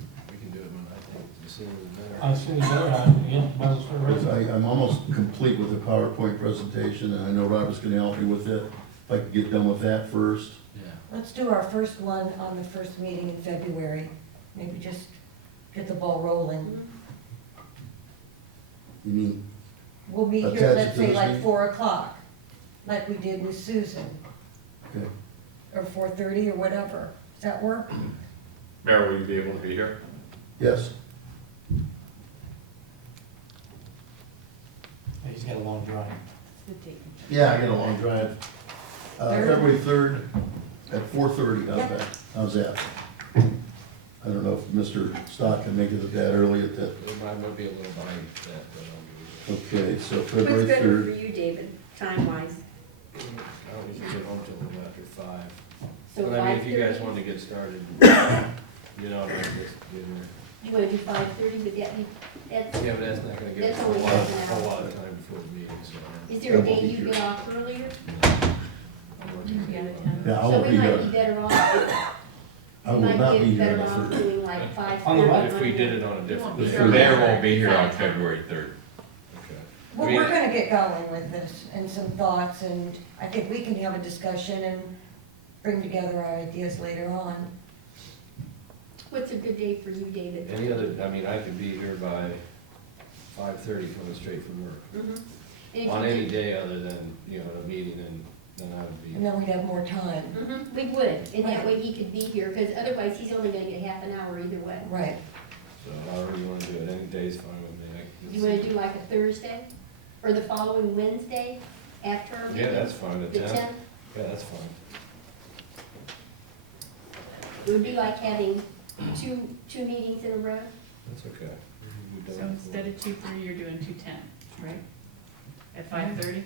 do it when I think the sooner the better. I assume better, yeah, might as well start Because right. I'm almost complete with the PowerPoint presentation, and I know Robert's gonna help me with it. If I could get done with that first. Yeah. Let's do our first one on the first meeting in February. Maybe just get the ball rolling. You mean, We'll meet Attach here, it let's to say this like meeting? 4 o'clock, like we did with Susan, okay, or 4:30 or whatever. Does that work? Mayor, will you be able to be here? yes, He's got a long drive. It's the date. yeah, I got a long drive. February 3rd at 4:30, how's Yeah. that? How's that? I don't know if Mr. Stock can make it that early at that. It might be a little behind that, but I'll be Okay, so What's February better 3rd. for you, David, time-wise? I don't usually get home till a little after 5. So But I mean, if you guys 5:30? wanted to get started, you know, like this, You wanna do 5:30, but that's, yeah, but that's not gonna give us That's a only lot, half an a hour. lot of time before the meeting, so. is there a day you get off earlier? I'm working. Yeah, the 10th. Yeah, I So won't we be might be here. better off, I we will might not be get here better on off the 3rd. doing like 5:30. On the what? If we did it on a different You day. won't The be mayor here. won't be here on February 3rd. Okay. Well, I mean- we're gonna get going with this and some thoughts, and I think we can have a discussion and bring together our ideas later on. What's a good day for you, David? Any other, I mean, I could be here by 5:30 coming straight from work. Mhm. And if On you any could- day other than, you know, a meeting, then I would be. And then we'd have more time. We would, and that way he could be here, because otherwise he's only gonna get half an hour either way. Right. So however you wanna do it, any day's fine with me. You wanna do like a Thursday, or the following Wednesday after our meeting? Yeah, that's fine, the The 10th. 10th? Yeah, that's fine. It would be like having two meetings in a row. That's okay. We've done So it instead of 2:30, you're doing 2:10, right? At 5:30?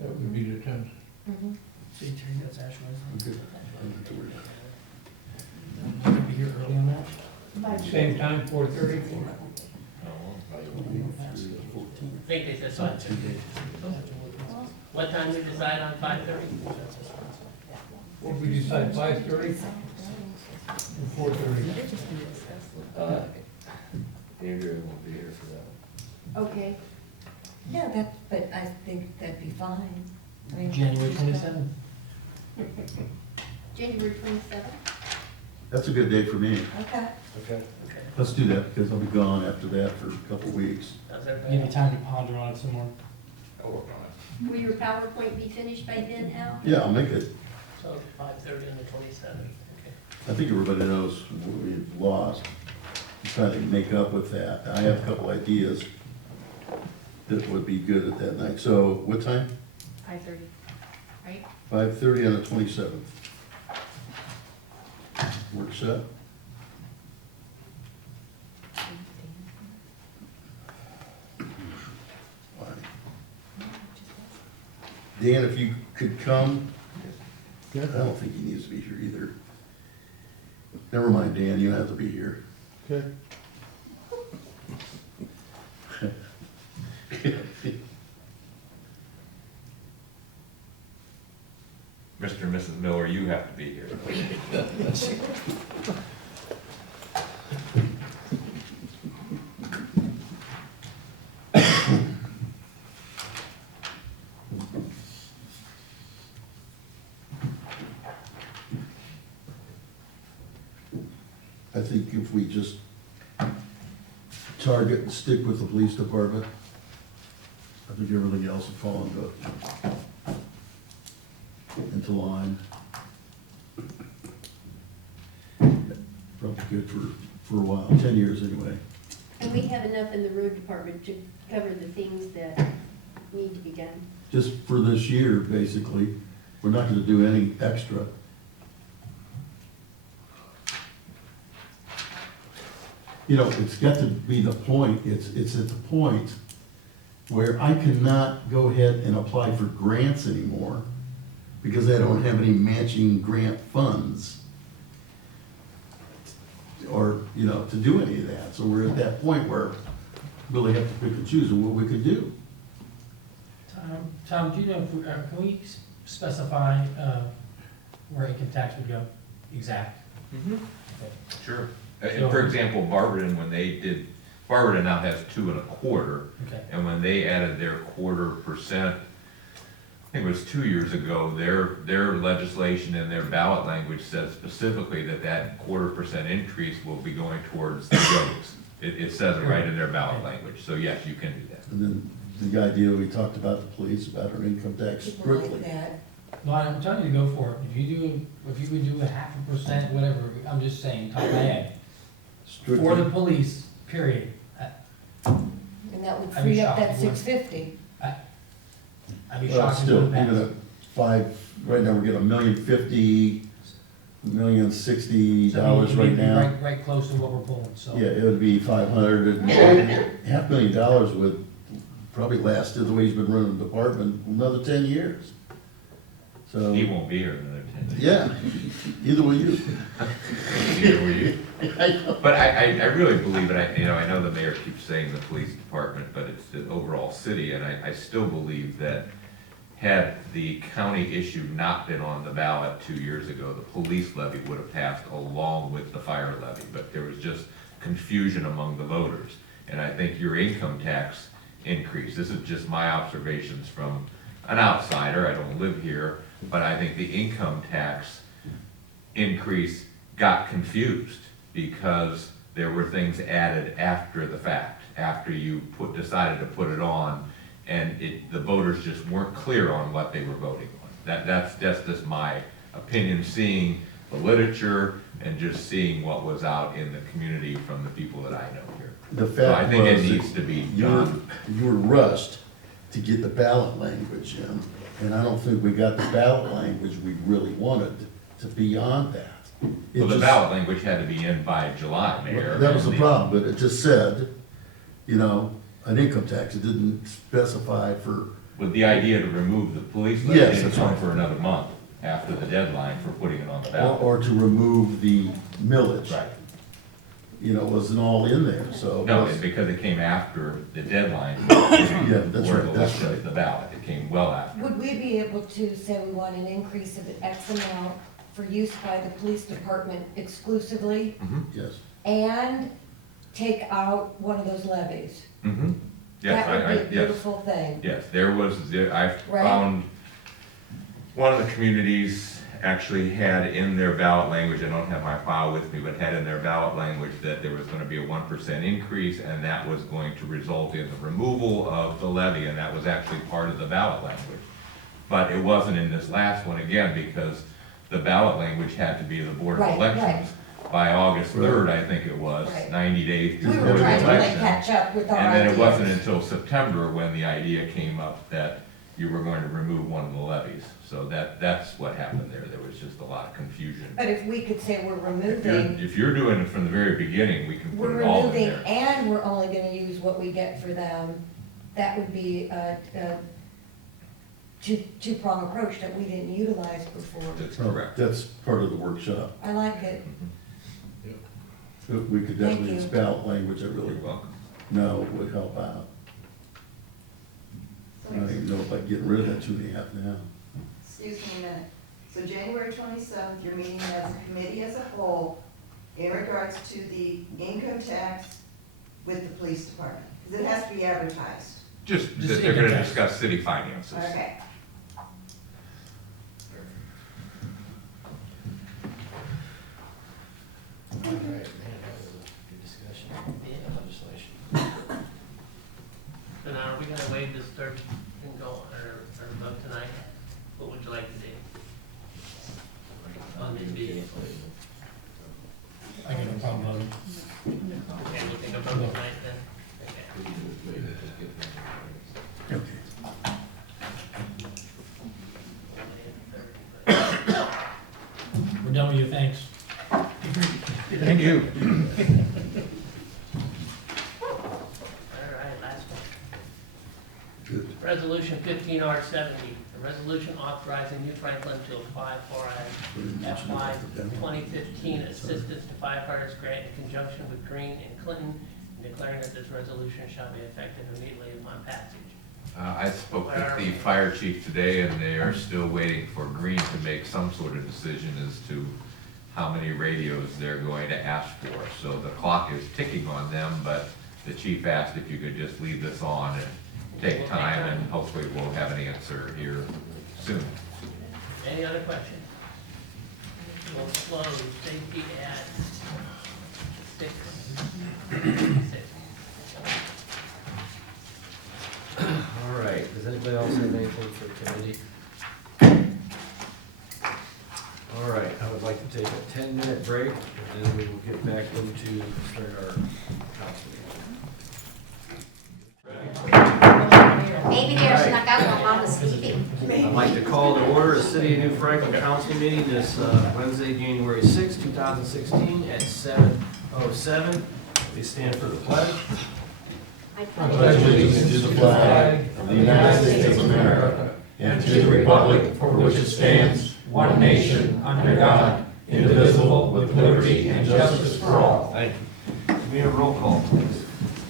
That would be the 10th. Mhm. See, Terry, that's Ash Wednesday. Okay. I don't have to worry about You gonna be here early on that? Same time, 4:30? I think they said 5:30. What time we decide on 5:30? What we decide, 5:30 or 4:30? Andrew won't be here for that. Okay, Yeah, but I think that'd be fine. I mean, January 27th. January 27th? That's a good day for me. Okay. Okay. Okay. Let's do that, because I'll be gone after that for a couple of weeks. How's Give everybody? you time to ponder on it some more. I'll work on it. Will your PowerPoint be finished by then, Al? Yeah, I'll make it. So 5:30 on the 27th, okay. I think everybody knows what we've lost. I'm trying to make up with that. I have a couple ideas that would be good at that night. So what time? 5:30, right? 5:30 on the 27th. Work set? Fine. Dan, if you could come, I don't think he needs to be here either. Never mind, Dan, you don't have to be here. Okay. Mr. and Mrs. Miller, you have to be here. I think if we just target and stick with the police department, I think everything else will fall into line. Probably good for a while, 10 years anyway. And we have enough in the road department to cover the things that need to be done. Just for this year, basically, we're not gonna do any extra. You know, it's got to be the point, it's at the point where I cannot go ahead and apply for grants anymore because I don't have any matching grant funds or, you know, to do any of that. So we're at that point where we really have to pick and choose on what we could do. Tom, do you know, if can we specify where income tax would go? exact? Sure. So- For example, Barberton, Barberton now has 2.25, Okay. and when they added their 0.25%, I think it was 2 years ago, their legislation and their ballot language says specifically that 0.25% increase will be going towards the roads. It says it right in their ballot language, so yes, you can do that. And then the idea we talked about the police, about our income tax People strictly. like that. No, I'm telling you to go for it. If you would do 0.5%, whatever, I'm just saying, top of my head. For the Strictly, police, period. And that would I'd be free up shocked that if you went- $650. I'd be well, shocked if still, it even passed. at right now, we're getting $1,050,000, $1,060,000 So right we'd be now. Right close to what we're pulling, so. Yeah, it would be 500, $500,000 would probably last the way he's been running the department another 10 years. So, He won't be here another 10 years. yeah, either will you. Neither will you. But I really believe, and I know the mayor keeps saying the police department, but it's the overall city, and I still believe that had the county issue not been on the ballot 2 years ago, the police levy would have passed along with the fire levy, but there was just confusion among the voters. And I think your income tax increase, this is just my observations from an outsider, I don't live here, but I think the income tax increase got confused because there were things added after the fact, after you decided to put it on, and the voters just weren't clear on what they were voting on. That's just my opinion, seeing the literature and just seeing what was out in the community from the people that I know here. The So I fact think it was needs to be you were, done. you were rushed to get the ballot language in, and I don't think we got the ballot language we really wanted to be on that. It Well, the just- ballot language had to be in by July, Mayor. That was the and problem, but it just said, an income tax, it didn't specify for, With the idea to remove the police levy, Yes, didn't that's come right. for another month after the deadline for putting it on the ballot. or to remove the millage. Right. It wasn't all in there, so. it No, was- it's because it came after the deadline. Yeah, that's for right, the that's election, right. The ballot, it came well after. Would we be able to say we want an increase of X amount for use by the police department exclusively Yes. and take out one of those levies? Mm-hmm. Yes, That would be a yes, beautiful thing. yes, I Right. found, one of the communities actually had in their ballot language, I don't have my file with me, but had in their ballot language that there was gonna be a 1% increase, and that was going to result in the removal of the levy, and that was actually part of the ballot language. But it wasn't in this last one, again, because the ballot language had to be the Board of Right, right. Elections by August 3rd, I think it was, Right. 90 days We before were the trying to like election. catch up with our And then it wasn't ideas. until September when the idea came up that you were going to remove one of the levies. So that's what happened there. There was just a lot of confusion. But if we could say we're If you're doing it from the very beginning, we can put we're it all in removing there. and we're only gonna use what we get for them, that would be a two-prong approach that we didn't utilize before. That's Well, correct. That's part of the workshop. I like it. We could Thank definitely, you. use ballot language, I You're really welcome. know would help out. I don't even know about getting rid of that 2.5 now. Excuse me a minute. So January 27th, you're meeting as a committee as a whole in regards to the income tax with the police department? Because it has to be advertised. Just Just that they're gonna income tax. discuss city finances. Okay. All right, man, that was a good discussion. Legislation. So now, are we gonna waive this third and go, or vote tonight? What would you like to do? On the B, I got no problem voting. okay, we'll take a vote tonight then? Okay. Okay. We're done with you, thanks. Thank you. All right, last one. Good. Resolution 15R70, a resolution authorizing New Franklin to apply for a FY 2015 Assistance to Firefighters Grant in conjunction with Green and Clinton, and declaring that this resolution shall be effective immediately upon passage. I spoke with the fire chief today, and they are still waiting for Green to make some sort of decision as to how many radios they're going to ask for. So the clock is ticking on them, but the chief asked if you could just leave this on and take time, and hopefully we'll have an answer here soon. Any other questions? We'll close safety at 6:06. All right, does anybody else have anything for committee? All right, I would like to take a 10-minute break, and then we will get back into start our council meeting. Maybe they're snuck out while mom was sleeping. I'd like to call to order the City of New Franklin Council meeting this Wednesday, January 6, 2016 at 7:07. Please stand for the pledge. I Pledge allegiance to the flag of the United States of America and to the republic for which it stands, one nation, under God, indivisible, with liberty and justice for all. Thank you. Give me a roll call, please.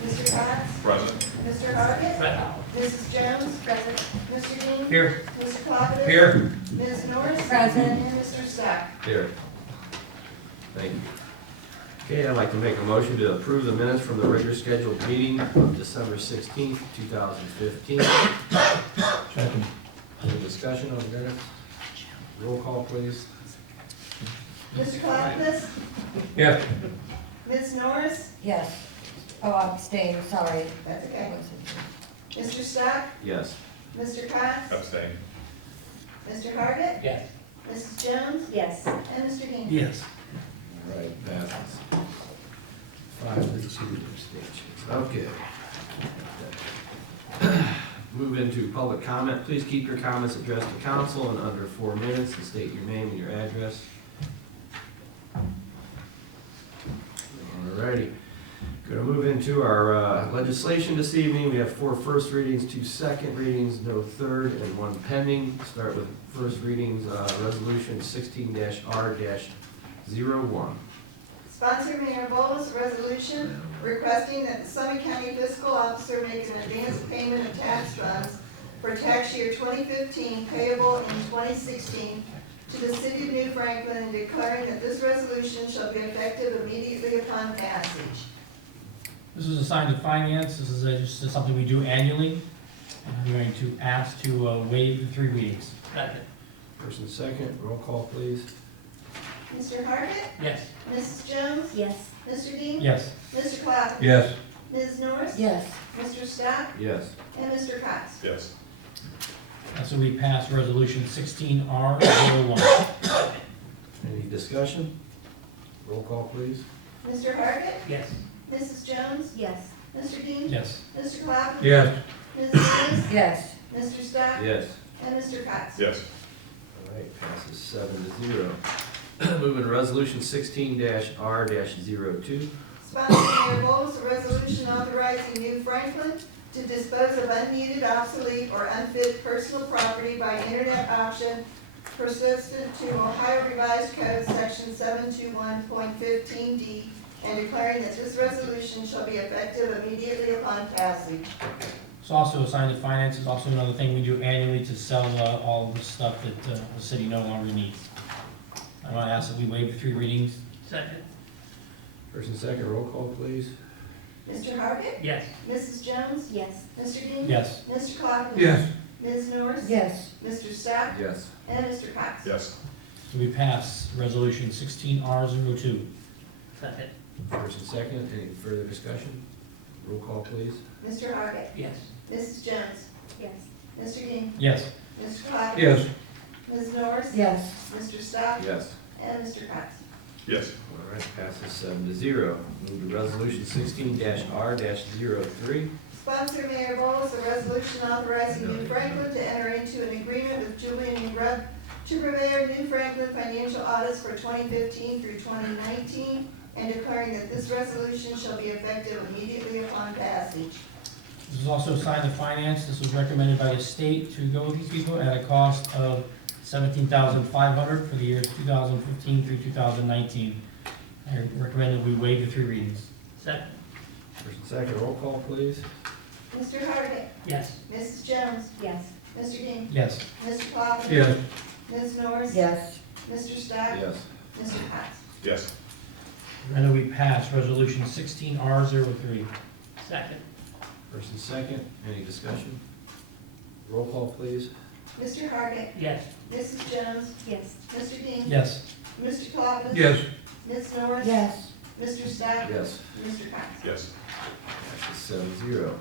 Mr. Cox? Present. Mr. Hargit? Present. Mrs. Jones? Present. Mr. Dean? Here. Mr. Claudio? Here. Ms. Norris? Present. And Mr. Stock? Here. Thank you. Okay, I'd like to make a motion to approve the minutes from the regular scheduled meeting of December 16th, 2015. Second. Any discussion on the minutes? Roll call, please. Mr. Claudio? Yes. Ms. Norris? Yes. Oh, abstain, sorry. That's okay. Mr. Stock? Yes. Mr. Cox? Abstain. Mr. Hargit? Yes. Mrs. Jones? Yes. And Mr. Dean? Yes. All right, passes. 5 to 2 abstentions. Okay. Move into public comment. Please keep your comments addressed to council in under 4 minutes and state your name and your address. All righty. Going to move into our legislation this evening. We have 4 first readings, 2 second readings, no third, and 1 pending. Start with first readings, resolution 16-R-01. Sponsor Mayor Bowles, a resolution requesting that the Summit County Fiscal Officer make an advance payment of tax funds for tax year 2015 payable in 2016 to the City of New Franklin, and declaring that this resolution shall be effective immediately upon passage. This is assigned to finance. This is just something we do annually. And I'm going to ask to waive the 3 readings. Second. First and second, roll call, please. Mr. Hargit? Yes. Mrs. Jones? Yes. Mr. Dean? Yes. Mr. Clausen? Yes. Ms. Norris? Yes. Mr. Stock? Yes. And Mr. Cox? Yes. So we pass resolution 16R01. Any discussion? Roll call, please. Mr. Hargit? Yes. Mrs. Jones? Yes. Mr. Dean? Yes. Mr. Clausen? Yes. Ms. Norris? Yes. Mr. Stock? Yes. And Mr. Cox? Yes. All right, passes 7-0. Moving to resolution 16-R-02. Sponsored Mayor Bowles, a resolution authorizing New Franklin to dispose of unneeded, obsolete, or unfit personal property by internet auction pursuant to Ohio Revised Code, section 721.15D, and declaring that this resolution shall be effective immediately upon passage. It's also assigned to finance. It's also another thing we do annually to sell all the stuff that the city no longer needs. I want to ask that we waive the 3 readings. Second. First and second, roll call, please. Mr. Hargit? Yes. Mrs. Jones? Yes. Mr. Dean? Yes. Mr. Clausen? Yes. Ms. Norris? Yes. Mr. Stock? Yes. And Mr. Cox? Yes. So we pass resolution 16R02. Second. First and second, any further discussion? Roll call, please. Mr. Hargit? Yes. Mrs. Jones? Yes. Mr. Dean? Yes. Mr. Clausen? Yes. Ms. Norris? Yes. Mr. Stock? Yes. And Mr. Cox? Yes. All right, passes 7-0. Move to resolution 16-R-03. Sponsor Mayor Bowles, a resolution authorizing New Franklin to enter into an agreement with Julian and Grubb to prepare New Franklin financial audits for 2015 through 2019, and declaring that this resolution shall be effective immediately upon passage. This is also assigned to finance. This was recommended by the state to go with these people at a cost of $17,500 for the years 2015 through 2019. I recommend that we waive the 3 readings. Second. First and second, roll call, please. Mr. Hargit? Yes. Mrs. Jones? Yes. Mr. Dean? Yes. Mr. Clausen? Yes. Ms. Norris? Yes. Mr. Stock? Yes. Mr. Cox? Yes. And that we pass resolution 16R03. Second. First and second, any discussion? Roll call, please. Mr. Hargit? Yes. Mrs. Jones? Yes. Mr. King? Yes. Mr. Clausen? Yes. Ms. Norris? Yes. Mr. Stock? Yes. Mr. Cox? Yes. Passes 7-0.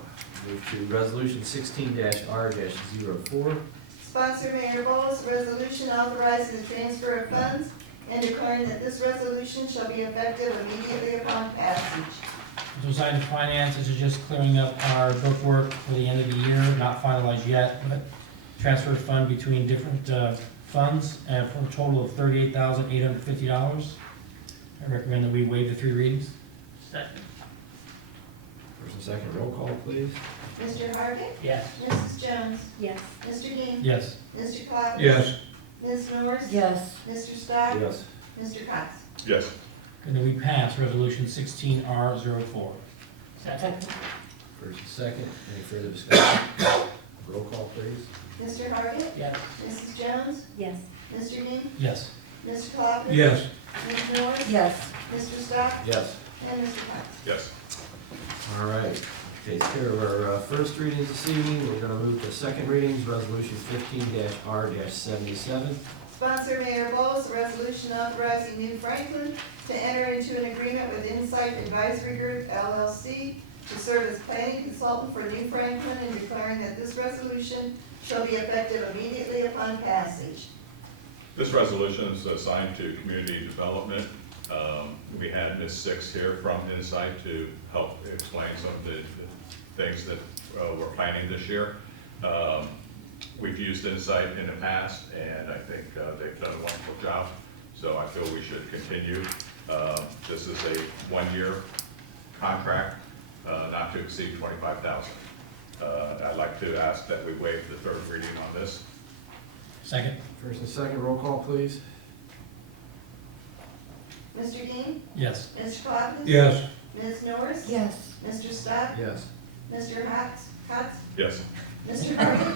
Move to resolution 16-R-04. Sponsor Mayor Bowles, a resolution authorizing the transfer of funds and declaring that this resolution shall be effective immediately upon passage. So side of finance, this is just clearing up our bookwork for the end of the year, not finalized yet, but transfer of fund between different funds for a total of $38,850. I recommend that we waive the 3 readings. Second. First and second, roll call, please. Mr. Hargit? Yes. Mrs. Jones? Yes. Mr. Dean? Yes. Mr. Clausen? Yes. Ms. Norris? Yes. Mr. Stock? Yes. Mr. Cox? Yes. And then we pass resolution 16R04. Second. First and second, any further discussion? Roll call, please. Mr. Hargit? Yes. Mrs. Jones? Yes. Mr. Dean? Yes. Mr. Clausen? Yes. Ms. Norris? Yes. Mr. Stock? Yes. And Mr. Cox? Yes. All right, takes care of our first readings this evening. We're gonna move to second readings, resolution 15-R-77. Sponsor Mayor Bowles, a resolution authorizing New Franklin to enter into an agreement with Insight Advisory Group LLC to serve as planning consultant for New Franklin and declaring that this resolution shall be effective immediately upon passage. This resolution is assigned to community development. We had Ms. Six here from Insight to help explain some of the things that we're planning this year. We've used Insight in the past, and I think they've done a wonderful job, so I feel we should continue. This is a one-year contract, not to exceed $25,000. I'd like to ask that we waive the 3rd reading on this. Second. First and second, roll call, please. Mr. Dean? Yes. Mr. Clausen? Yes. Ms. Norris? Yes. Mr. Stock? Yes. Mr. Cox? Yes. Mr. Hargit?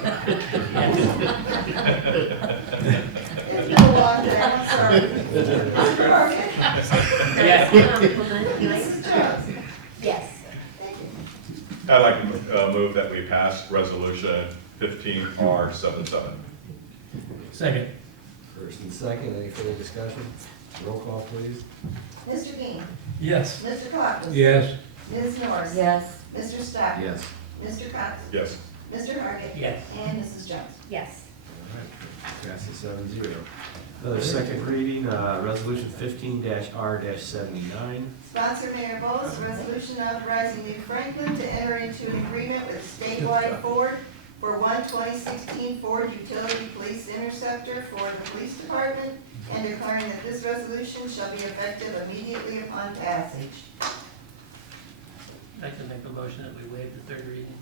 It's been a long day, I'm sorry. Mr. Hargit? Yes. Mrs. Jones? Yes. Thank you. I'd like to move that we pass resolution 15R-77. Second. First and second, any further discussion? Roll call, please. Mr. Dean? Yes. Mr. Clausen? Yes. Ms. Norris? Yes. Mr. Stock? Yes. Mr. Cox? Yes. Mr. Hargit? Yes. And Mrs. Jones? Yes. All right, passes 7-0. Another second reading, resolution 15-R-79. Sponsor Mayor Bowles, a resolution authorizing New Franklin to enter into an agreement with statewide Ford for one 2016 Ford Utility Police Interceptor for the police department and declaring that this resolution shall be effective immediately upon passage. I'd like to make a motion that we waive the 3rd reading.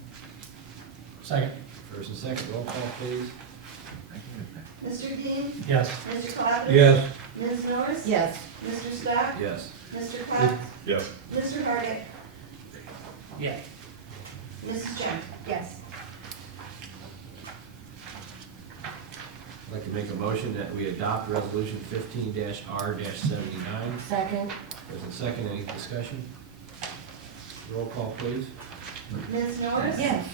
Second. First and second, roll call, please. Mr. Dean? Yes. Mr. Clausen? Yes. Ms. Norris? Yes. Mr. Stock? Yes. Mr. Cox? Yes. Mr. Hargit? Yes. Mrs. Jones? Yes. I'd like to make a motion that we adopt resolution 15-R-79. Second. First and second, any discussion? Roll call, please. Ms. Norris? Yes.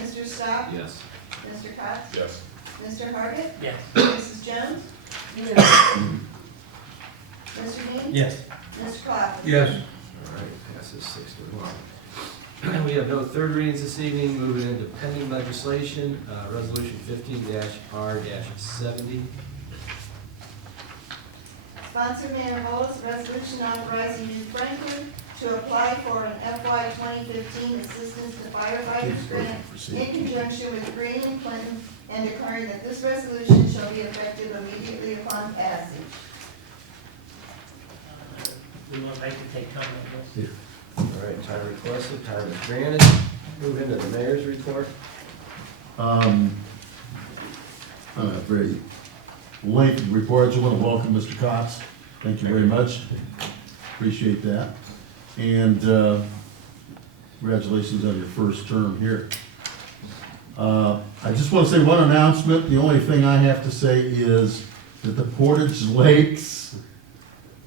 Mr. Stock? Yes. Mr. Cox? Yes. Mr. Hargit? Yes. Mrs. Jones? No. Mr. Dean? Yes. Mr. Clausen? Yes. All right, passes 6-1. We have no 3rd readings this evening, moving into pending legislation, resolution 15-R-70. Sponsor Mayor Bowles, resolution authorizing New Franklin to apply for an FY 2015 Assistance to Firefighters Grant in conjunction with Green and Clinton and declaring that this resolution shall be effective immediately upon passage. We would like to take comment on this. All right, time requested, time is granted. Move into the mayor's report. Very lengthy report. I just want to welcome Mr. Cox. Thank you very much. Appreciate that. And congratulations on your first term here. I just want to say one announcement. The only thing I have to say is that the Portage Lakes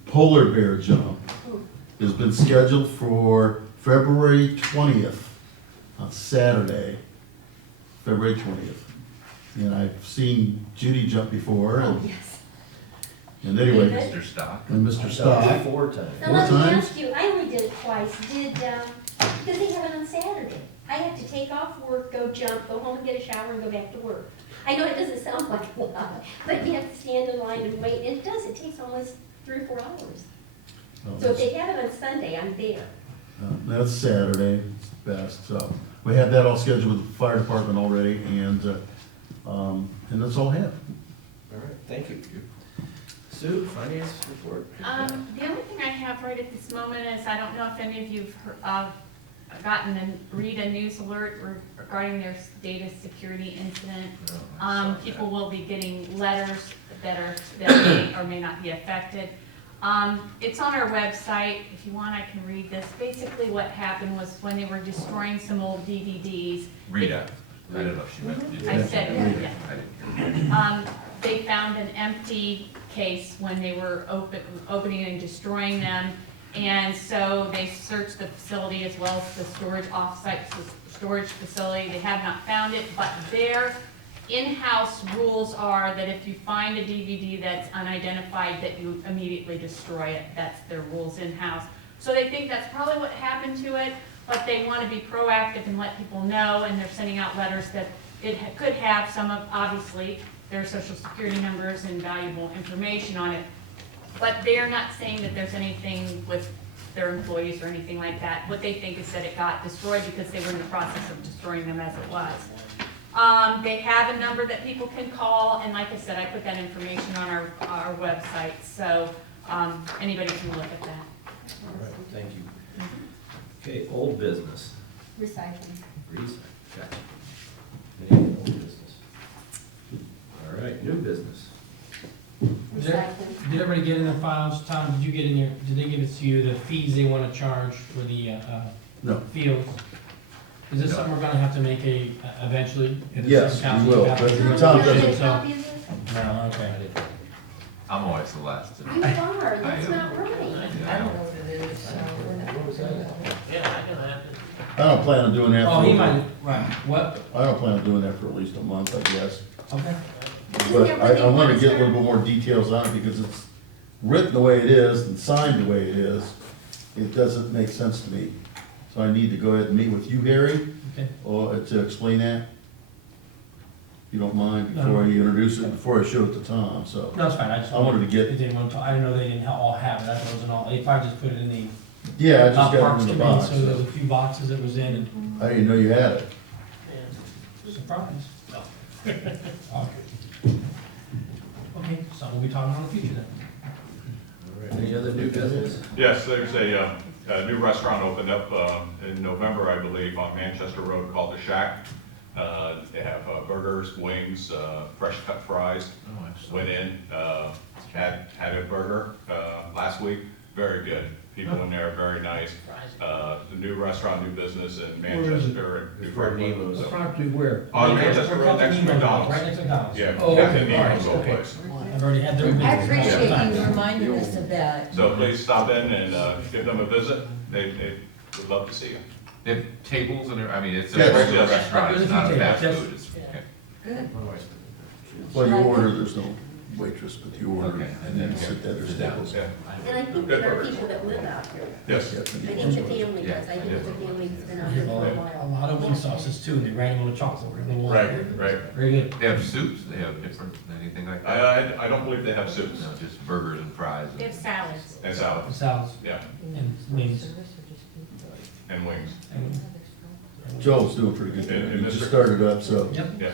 polar bear jump has been scheduled for February 20th, on Saturday, February 20th. And I've seen Judy jump before, Oh, and, yes. and anyway, David? Mr. Stock. and Mr. Stock. 4 times. Now, Four let me times? ask you, I only did it twice, because they have it on Saturday. I have to take off work, go jump, go home and get a shower and go back to work. I know it doesn't sound like a lot, but you have to stand in line and wait, and it takes almost 3 or 4 hours. So if they have it on Sunday, I'm there. That's Saturday, it's the best, so, we had that all scheduled with the fire department already, and that's all I have. All right, thank you. Sue, finance report? The only thing I have right at this moment is, I don't know if any of you've read a news alert regarding their data security incident. People will be getting letters that may or may not be affected. It's on our website. If you want, I can read this. Basically, what happened was when they were destroying some old DVDs. Rita, I don't know if she meant to. I said, I yeah. didn't hear. They found an empty case when they were opening and destroying them. And so they searched the facility as well as the off-site storage facility. They have not found it, but their in-house rules are that if you find a DVD that's unidentified, that you immediately destroy it. That's their rules in-house. So they think that's probably what happened to it, but they want to be proactive and let people know, and they're sending out letters that it could have some of, obviously, their social security numbers and valuable information on it. But they're not saying that there's anything with their employees or anything like that. What they think is that it got destroyed because they were in the process of destroying them as it was. They have a number that people can call, and like I said, I put that information on our website, so anybody can look at that. All right, thank you. Okay, old business. Recycling. Gotcha. Any old business? All right, new business. Recycling. Did everybody get in their files? Tom, did you get in there, did they give it to you, the fees they want to charge for the No. fields? Is this No. something we're gonna have to make eventually? at the Yes, city council we will, about? but You Tom want to doesn't- get a copy of this? No, okay. I'm always the last to. You are, that's not right. I don't know what it is, so we're not. What was that? Yeah, I can have it. I don't plan on doing that Oh, he for, might, right, what? I don't plan on doing that for at least a month, I guess. Okay. But I want to get a little bit more details on it because it's written the way it is and signed the way it is. It doesn't make sense to me. So I need to go ahead and meet with you, Harry, Okay. or to explain that. If you don't mind, No. before you introduce it, before I show it to Tom, so. No, it's fine, I just. I wanted to get- They didn't want to, I didn't know they didn't all have it, I thought it was in all, they probably just put it in the Yeah, I just got Parks it in the Committee, box. so there's so a few boxes it was in, and I didn't know you had it. surprise. Okay, so we'll be talking about the future then. All right, any other new business? Yes, there's a new restaurant opened up in November, I believe, on Manchester Road called The Shack. They have burgers, wings, fresh cut fries. Went in, had a burger last week, very good. People in there are very nice. The new restaurant, new business in Manchester and New Franklin. So- Approximately where? On Manchester We're Road, Captain next to Nemo, McDonald's. Right next to McDonald's. Yeah, Oh, Captain okay, all right, Nemo's old okay. place. I've already had their. I business appreciate several times. you reminding us of that. So please stop in and give them a visit. They would love to see you. They have tables and, I mean, it's a Yes. regular Yes. restaurant, it's There's a not few a fast tables, food, it's, okay. Good. Well, you order, there's no waitress, but you order, Okay. and then sit there, there's tables. Yeah. And I think there are people that live out there. Yes. Yes. I think the family does. I think the family's been out there for a A while. lot of wing sauces too, they ran them on a chocolate, on the wall. Right, right. Very good. They have soups, they have different, anything like that? I don't believe they have soups No, just burgers and fries. They have salads. and salads. Salads Yeah, and wings. and wings. Joel's doing pretty good. And He just Mr. started up, so. Yep, Yeah.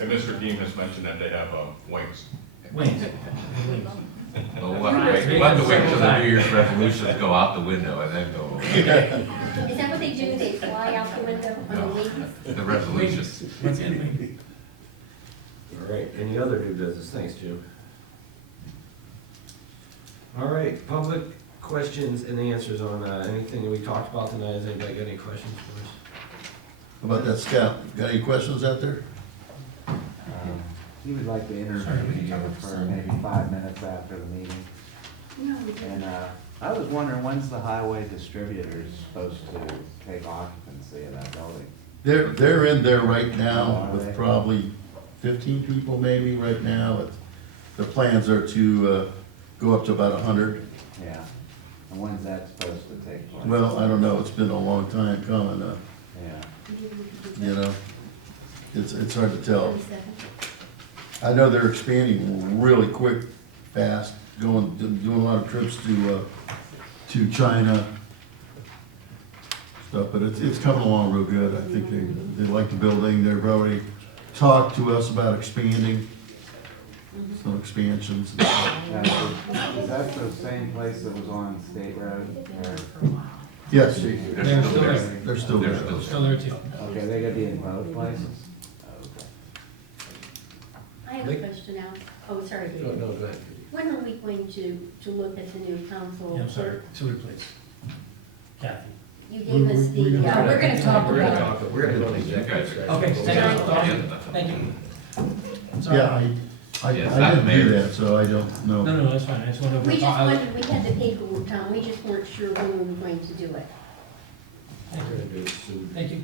And Mr. Dean has mentioned that they have wings. wings. Well, we'll have to wait till the New Year's resolutions go out the window and then go, Is that what they do? They fly out the window on the wings? the resolutions. What's in All right, any other new business? Thanks, Jim. All right, public questions and answers on anything that we talked about tonight. Has anybody got any questions for us? How about that scout? Got any questions out there? He would like to Sorry, we can interview talk you about for some- maybe 5 minutes after the meeting. And, I was wondering, when's the highway distributors supposed to take occupancy of that building? They're in there right now Oh, are they? with probably 15 people maybe right now. The plans are to go up to about 100. Yeah. And when's that supposed to take place? Well, I don't know, it's been a long time coming, Yeah. you know. It's hard to tell. I know they're expanding really quick, fast, doing a lot of trips to China, stuff, but it's coming along real good. I think they like the building. They've already talked to us about expanding, some expansions. Yeah, is that the same place that was on State Road? Yes, They're still there. they're still there. Still there too. Okay, they gotta be in both places? Okay. I have a question now. Oh, sorry, No, David. no, go ahead. When are we going to look at the new council? Yeah, I'm sorry, Tilly, please. Kathy. You gave us the, Yeah, we're gonna talk We're gonna about it. talk, we're gonna go into executive session. Okay, Yeah. thank you. Sorry. Yeah, I Yeah, it's not didn't do mayor. that, so I don't know. No, that's fine, I just wanted to. we just wanted, we had the paperwork, Tom, we just weren't sure when we were going to do it. Thank We're you. gonna do it soon. Thank you.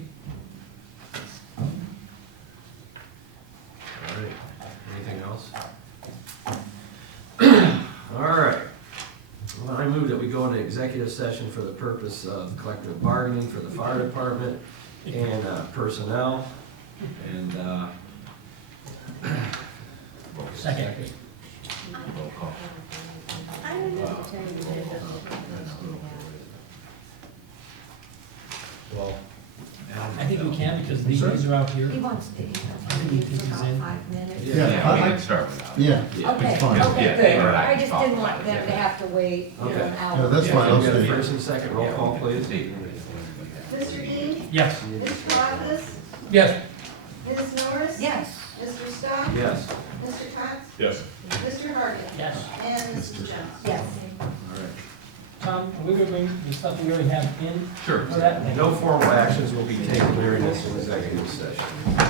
All right, anything else? All right. Well, I move that we go into executive session for the purpose of collective bargaining for the fire department and personnel. And, Second. Roll call. I don't know what to tell you, David. well, I think we can because these are out here. He wants to, think we take for these about in. 5 minutes. Yeah, Yeah, we I- can start without. Yeah, Okay, it's fine. okay, Yeah, good. all right. I just didn't want them to have to wait, you know, an Okay. hour. Yeah, that's Yeah, fine, I'll we got a stay. first and second roll call, please. See. Mr. Dean? Yes. Mr. Costas? Yes. Ms. Norris? Yes. Mr. Stock? Yes. Mr. Cox? Yes. Mr. Hargit? Yes. And Mrs. Jones? Yes. All right. Tom, are we gonna bring the stuff we already have in Sure. for that? No formal actions will be taken during this executive session.